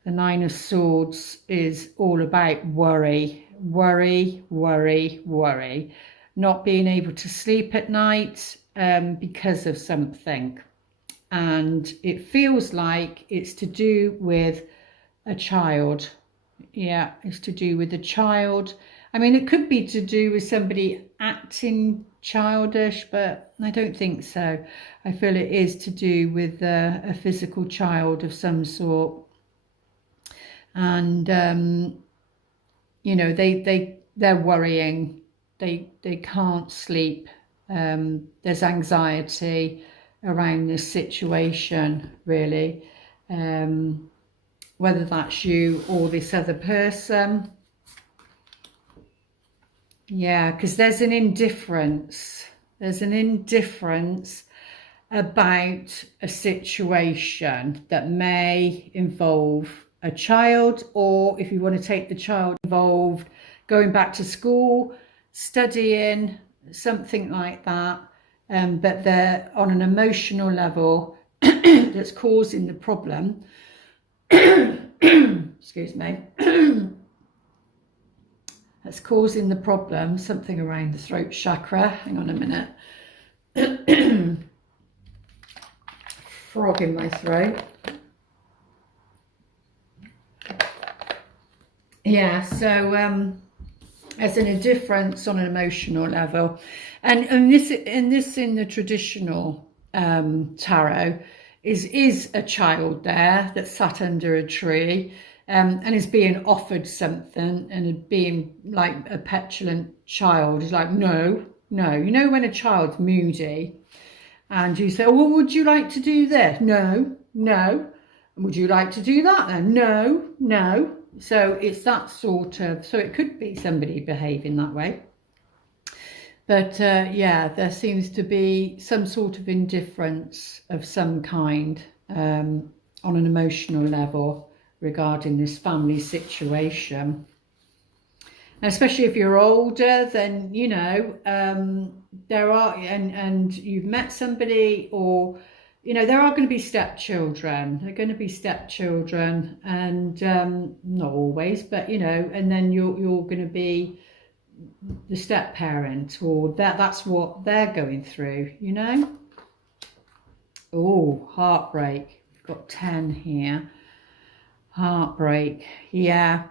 The Nine of Swords is all about worry, worry, worry, worry. Not being able to sleep at night because of something. And it feels like it's to do with a child. Yeah, it's to do with a child. I mean, it could be to do with somebody acting childish, but I don't think so. I feel it is to do with a physical child of some sort. And, you know, they're worrying. They can't sleep. There's anxiety around this situation, really. Whether that's you or this other person. Yeah, because there's an indifference. There's an indifference about a situation that may involve a child, or if you want to take the child involved, going back to school, studying, something like that. But they're on an emotional level that's causing the problem. Excuse me. That's causing the problem, something around the throat chakra. Hang on a minute. Frog in my throat. Yeah, so as an indifference on an emotional level, and this in the traditional tarot is a child there that sat under a tree. And is being offered something, and being like a petulant child. Is like, no. You know when a child's moody and you say, well, would you like to do this? No. Would you like to do that then? No. So it's that sort of, so it could be somebody behaving that way. But yeah, there seems to be some sort of indifference of some kind on an emotional level regarding this family situation. And especially if you're older, then, you know, there are, and you've met somebody, or, you know, there are going to be stepchildren. They're going to be stepchildren, and not always, but, you know, and then you're going to be the step parent, or that's what they're going through, you know. Oh, heartbreak. We've got 10 here. Heartbreak, yeah.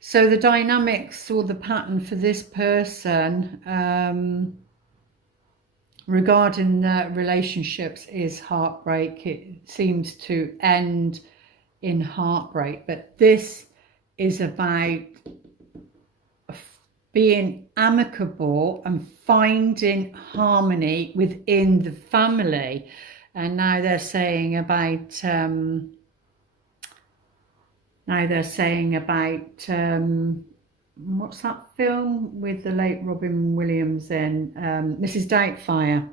So the dynamics or the pattern for this person regarding relationships is heartbreak. It seems to end in heartbreak, but this is about being amicable and finding harmony within the family. And now they're saying about what's that film with the late Robin Williams in, Mrs. Doubtfire.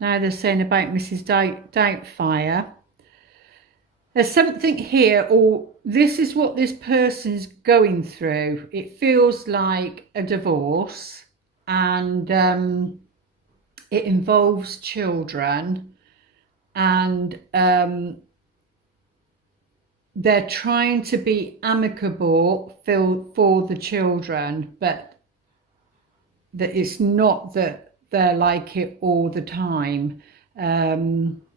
Now they're saying about Mrs. Doubtfire. There's something here, or this is what this person's going through. It feels like a divorce, and it involves children, and they're trying to be amicable for the children, but that it's not that they're like it all the time,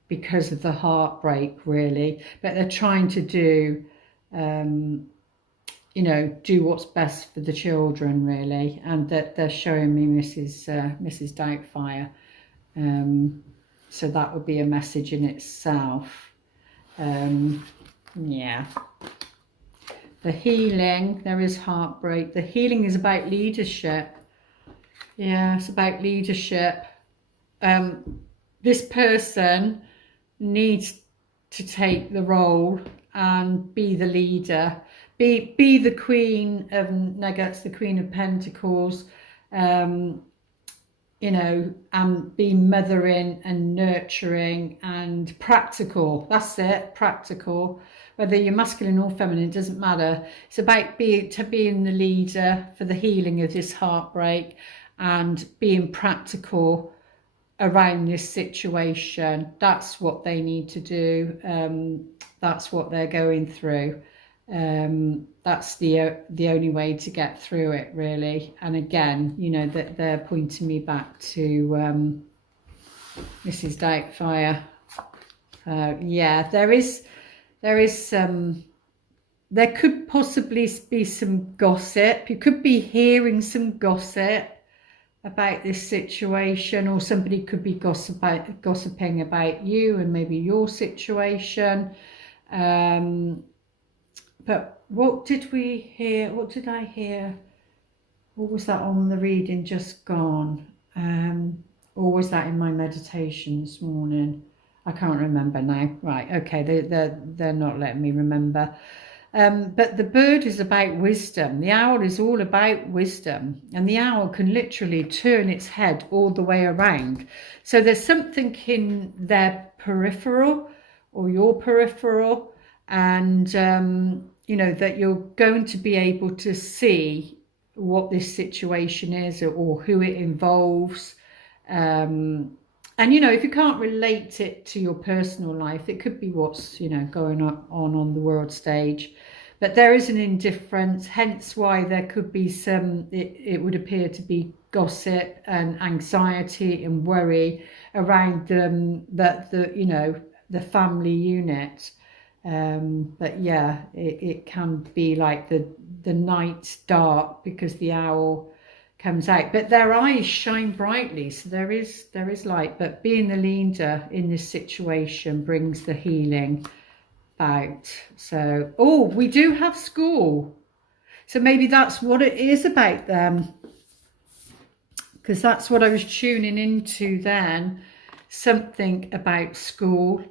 because of the heartbreak, really. But they're trying to do, you know, do what's best for the children, really. And that they're showing me Mrs. Doubtfire. So that would be a message in itself. Yeah. The healing, there is heartbreak. The healing is about leadership. Yeah, it's about leadership. This person needs to take the role and be the leader. Be the Queen of Nuggets, the Queen of Pentacles, you know, and be mothering and nurturing and practical. That's it, practical. Whether you're masculine or feminine, it doesn't matter. It's about being the leader for the healing of this heartbreak and being practical around this situation. That's what they need to do. That's what they're going through. That's the only way to get through it, really. And again, you know, that they're pointing me back to Mrs. Doubtfire. Yeah, there could possibly be some gossip. You could be hearing some gossip about this situation, or somebody could be gossiping about you and maybe your situation. But what did we hear? What did I hear? What was that on the reading just gone? Or was that in my meditation this morning? I can't remember now. Right, okay, they're not letting me remember. But the bird is about wisdom. The owl is all about wisdom. And the owl can literally turn its head all the way around. So there's something in their peripheral or your peripheral, and you know, that you're going to be able to see what this situation is, or who it involves. And, you know, if you can't relate it to your personal life, it could be what's, you know, going on the world stage. But there is an indifference, hence why there could be some, it would appear to be gossip and anxiety and worry around you know, the family unit. But yeah, it can be like the night's dark because the owl comes out, but their eyes shine brightly, so there is light. But being the leader in this situation brings the healing out. So, oh, we do have school, so maybe that's what it is about them, because that's what I was tuning into then. Something about school.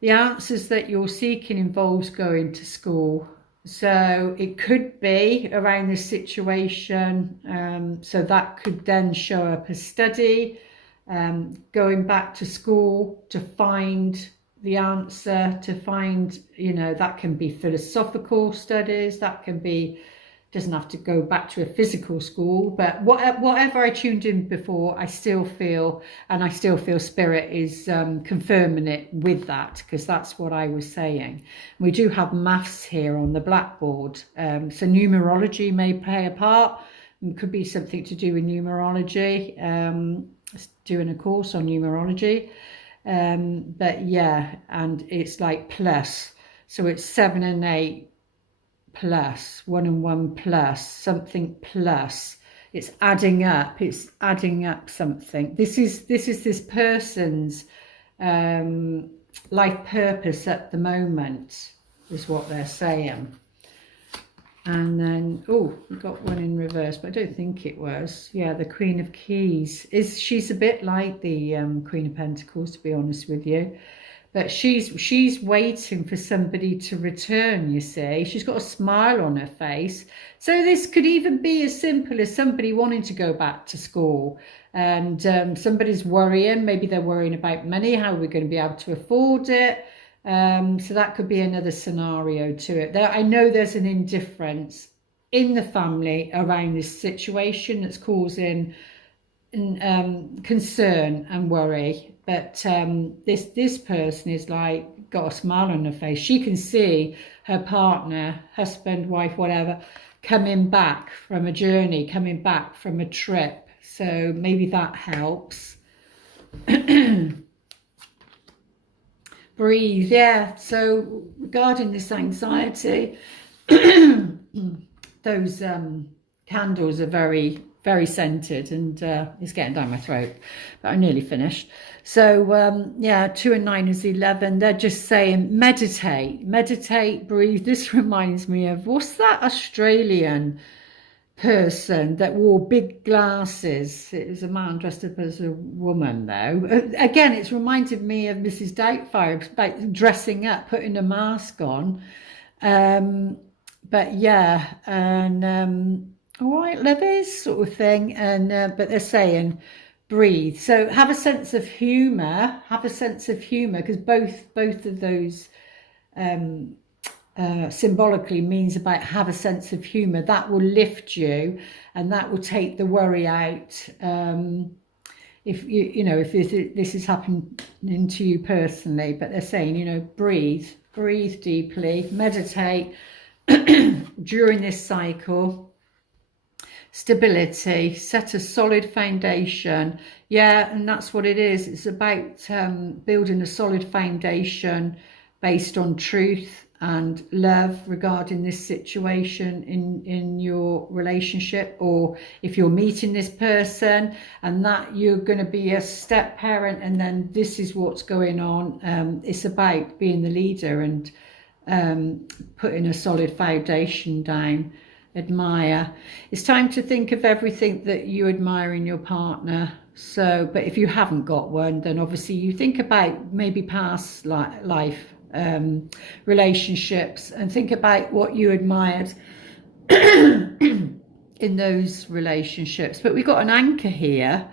The answers that you're seeking involves going to school. So it could be around this situation. So that could then show up as study, going back to school to find the answer, to find, you know, that can be philosophical studies, that can be, doesn't have to go back to a physical school, but whatever I tuned in before, I still feel Spirit is confirming it with that, because that's what I was saying. We do have maths here on the blackboard, so numerology may play a part. It could be something to do with numerology, doing a course on numerology, but yeah, and it's like plus, so it's 7 and 8 plus 1 and 1 plus something plus. It's adding up something. This is this person's life purpose at the moment, is what they're saying. And then, oh, we got one in reverse, but I don't think it was. Yeah, the Queen of Keys. She's a bit like the Queen of Pentacles, to be honest with you. But she's waiting for somebody to return, you see. She's got a smile on her face. So this could even be as simple as somebody wanting to go back to school. And somebody's worrying. Maybe they're worrying about money. How are we going to be able to afford it? So that could be another scenario to it. I know there's an indifference in the family around this situation that's causing concern and worry. But this person is like got a smile on her face. She can see her partner, husband, wife, whatever, coming back from a journey, coming back from a trip. So maybe that helps. Breathe, yeah. So regarding this anxiety, those candles are very, very scented, and it's getting down my throat, but I'm nearly finished. So yeah, 2 and 9 is 11. They're just saying meditate, breathe. This reminds me of, what's that Australian person that wore big glasses? It was a man dressed up as a woman, though. Again, it's reminded me of Mrs. Doubtfire, about dressing up, putting a mask on. But yeah, and all right, lovers, sort of thing. And but they're saying breathe. So have a sense of humour. Have a sense of humour, because both of those symbolically means about have a sense of humour. That will lift you, and that will take the worry out. If if this is happening to you personally, but they're saying, breathe deeply, meditate during this cycle. Stability, set a solid foundation. Yeah, and that's what it is. It's about building a solid foundation based on truth and love regarding this situation in your relationship, or if you're meeting this person and that you're going to be a step parent, and then this is what's going on. It's about being the leader and putting a solid foundation down. Admire. It's time to think of everything that you admire in your partner. So, but if you haven't got one, then obviously you think about maybe past life relationships, and think about what you admired in those relationships. But we've got an anchor here.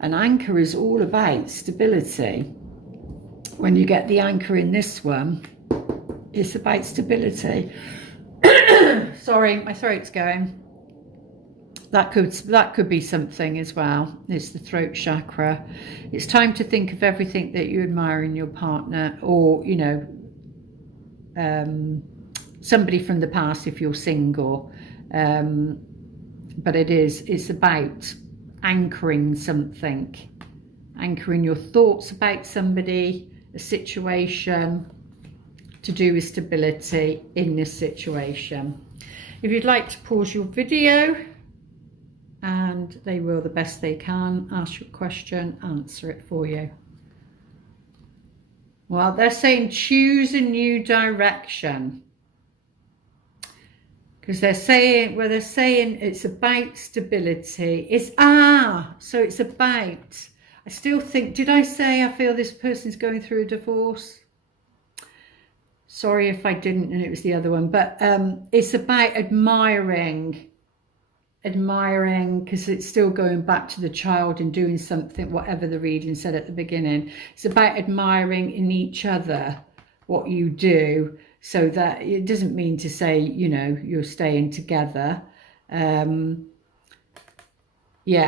An anchor is all about stability. When you get the anchor in this one, it's about stability. Sorry, my throat's going. That could be something as well. It's the throat chakra. It's time to think of everything that you admire in your partner, or somebody from the past if you're single. But it's about anchoring something, anchoring your thoughts about somebody, a situation, to do with stability in this situation. If you'd like to pause your video, and they will the best they can, ask your question, answer it for you. Well, they're saying choose a new direction, because they're saying it's about stability. So it's about, I still think, did I say I feel this person's going through a divorce? Sorry if I didn't, and it was the other one. But it's about admiring, because it's still going back to the child and doing something, whatever the reading said at the beginning. It's about admiring in each other what you do, so that it doesn't mean to say, you're staying together.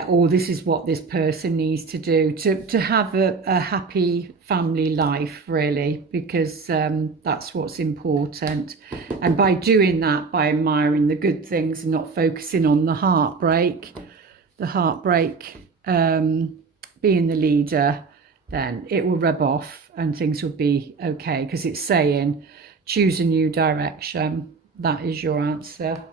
Or this is what this person needs to do to have a happy family life, really, because that's what's important. And by doing that, by admiring the good things and not focusing on the heartbreak, being the leader, then it will rub off and things will be okay, because it's saying choose a new direction. That is your answer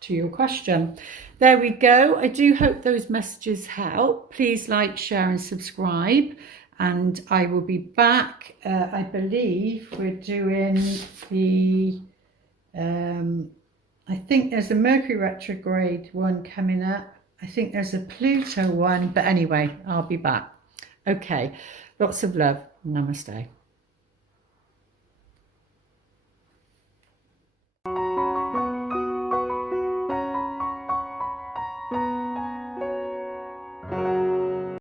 to your question. There we go. I do hope those messages help. Please like, share and subscribe, and I will be back. I believe we're doing the I think there's a Mercury Retrograde one coming up. I think there's a Pluto one, but anyway, I'll be back. Okay, lots of love. Namaste.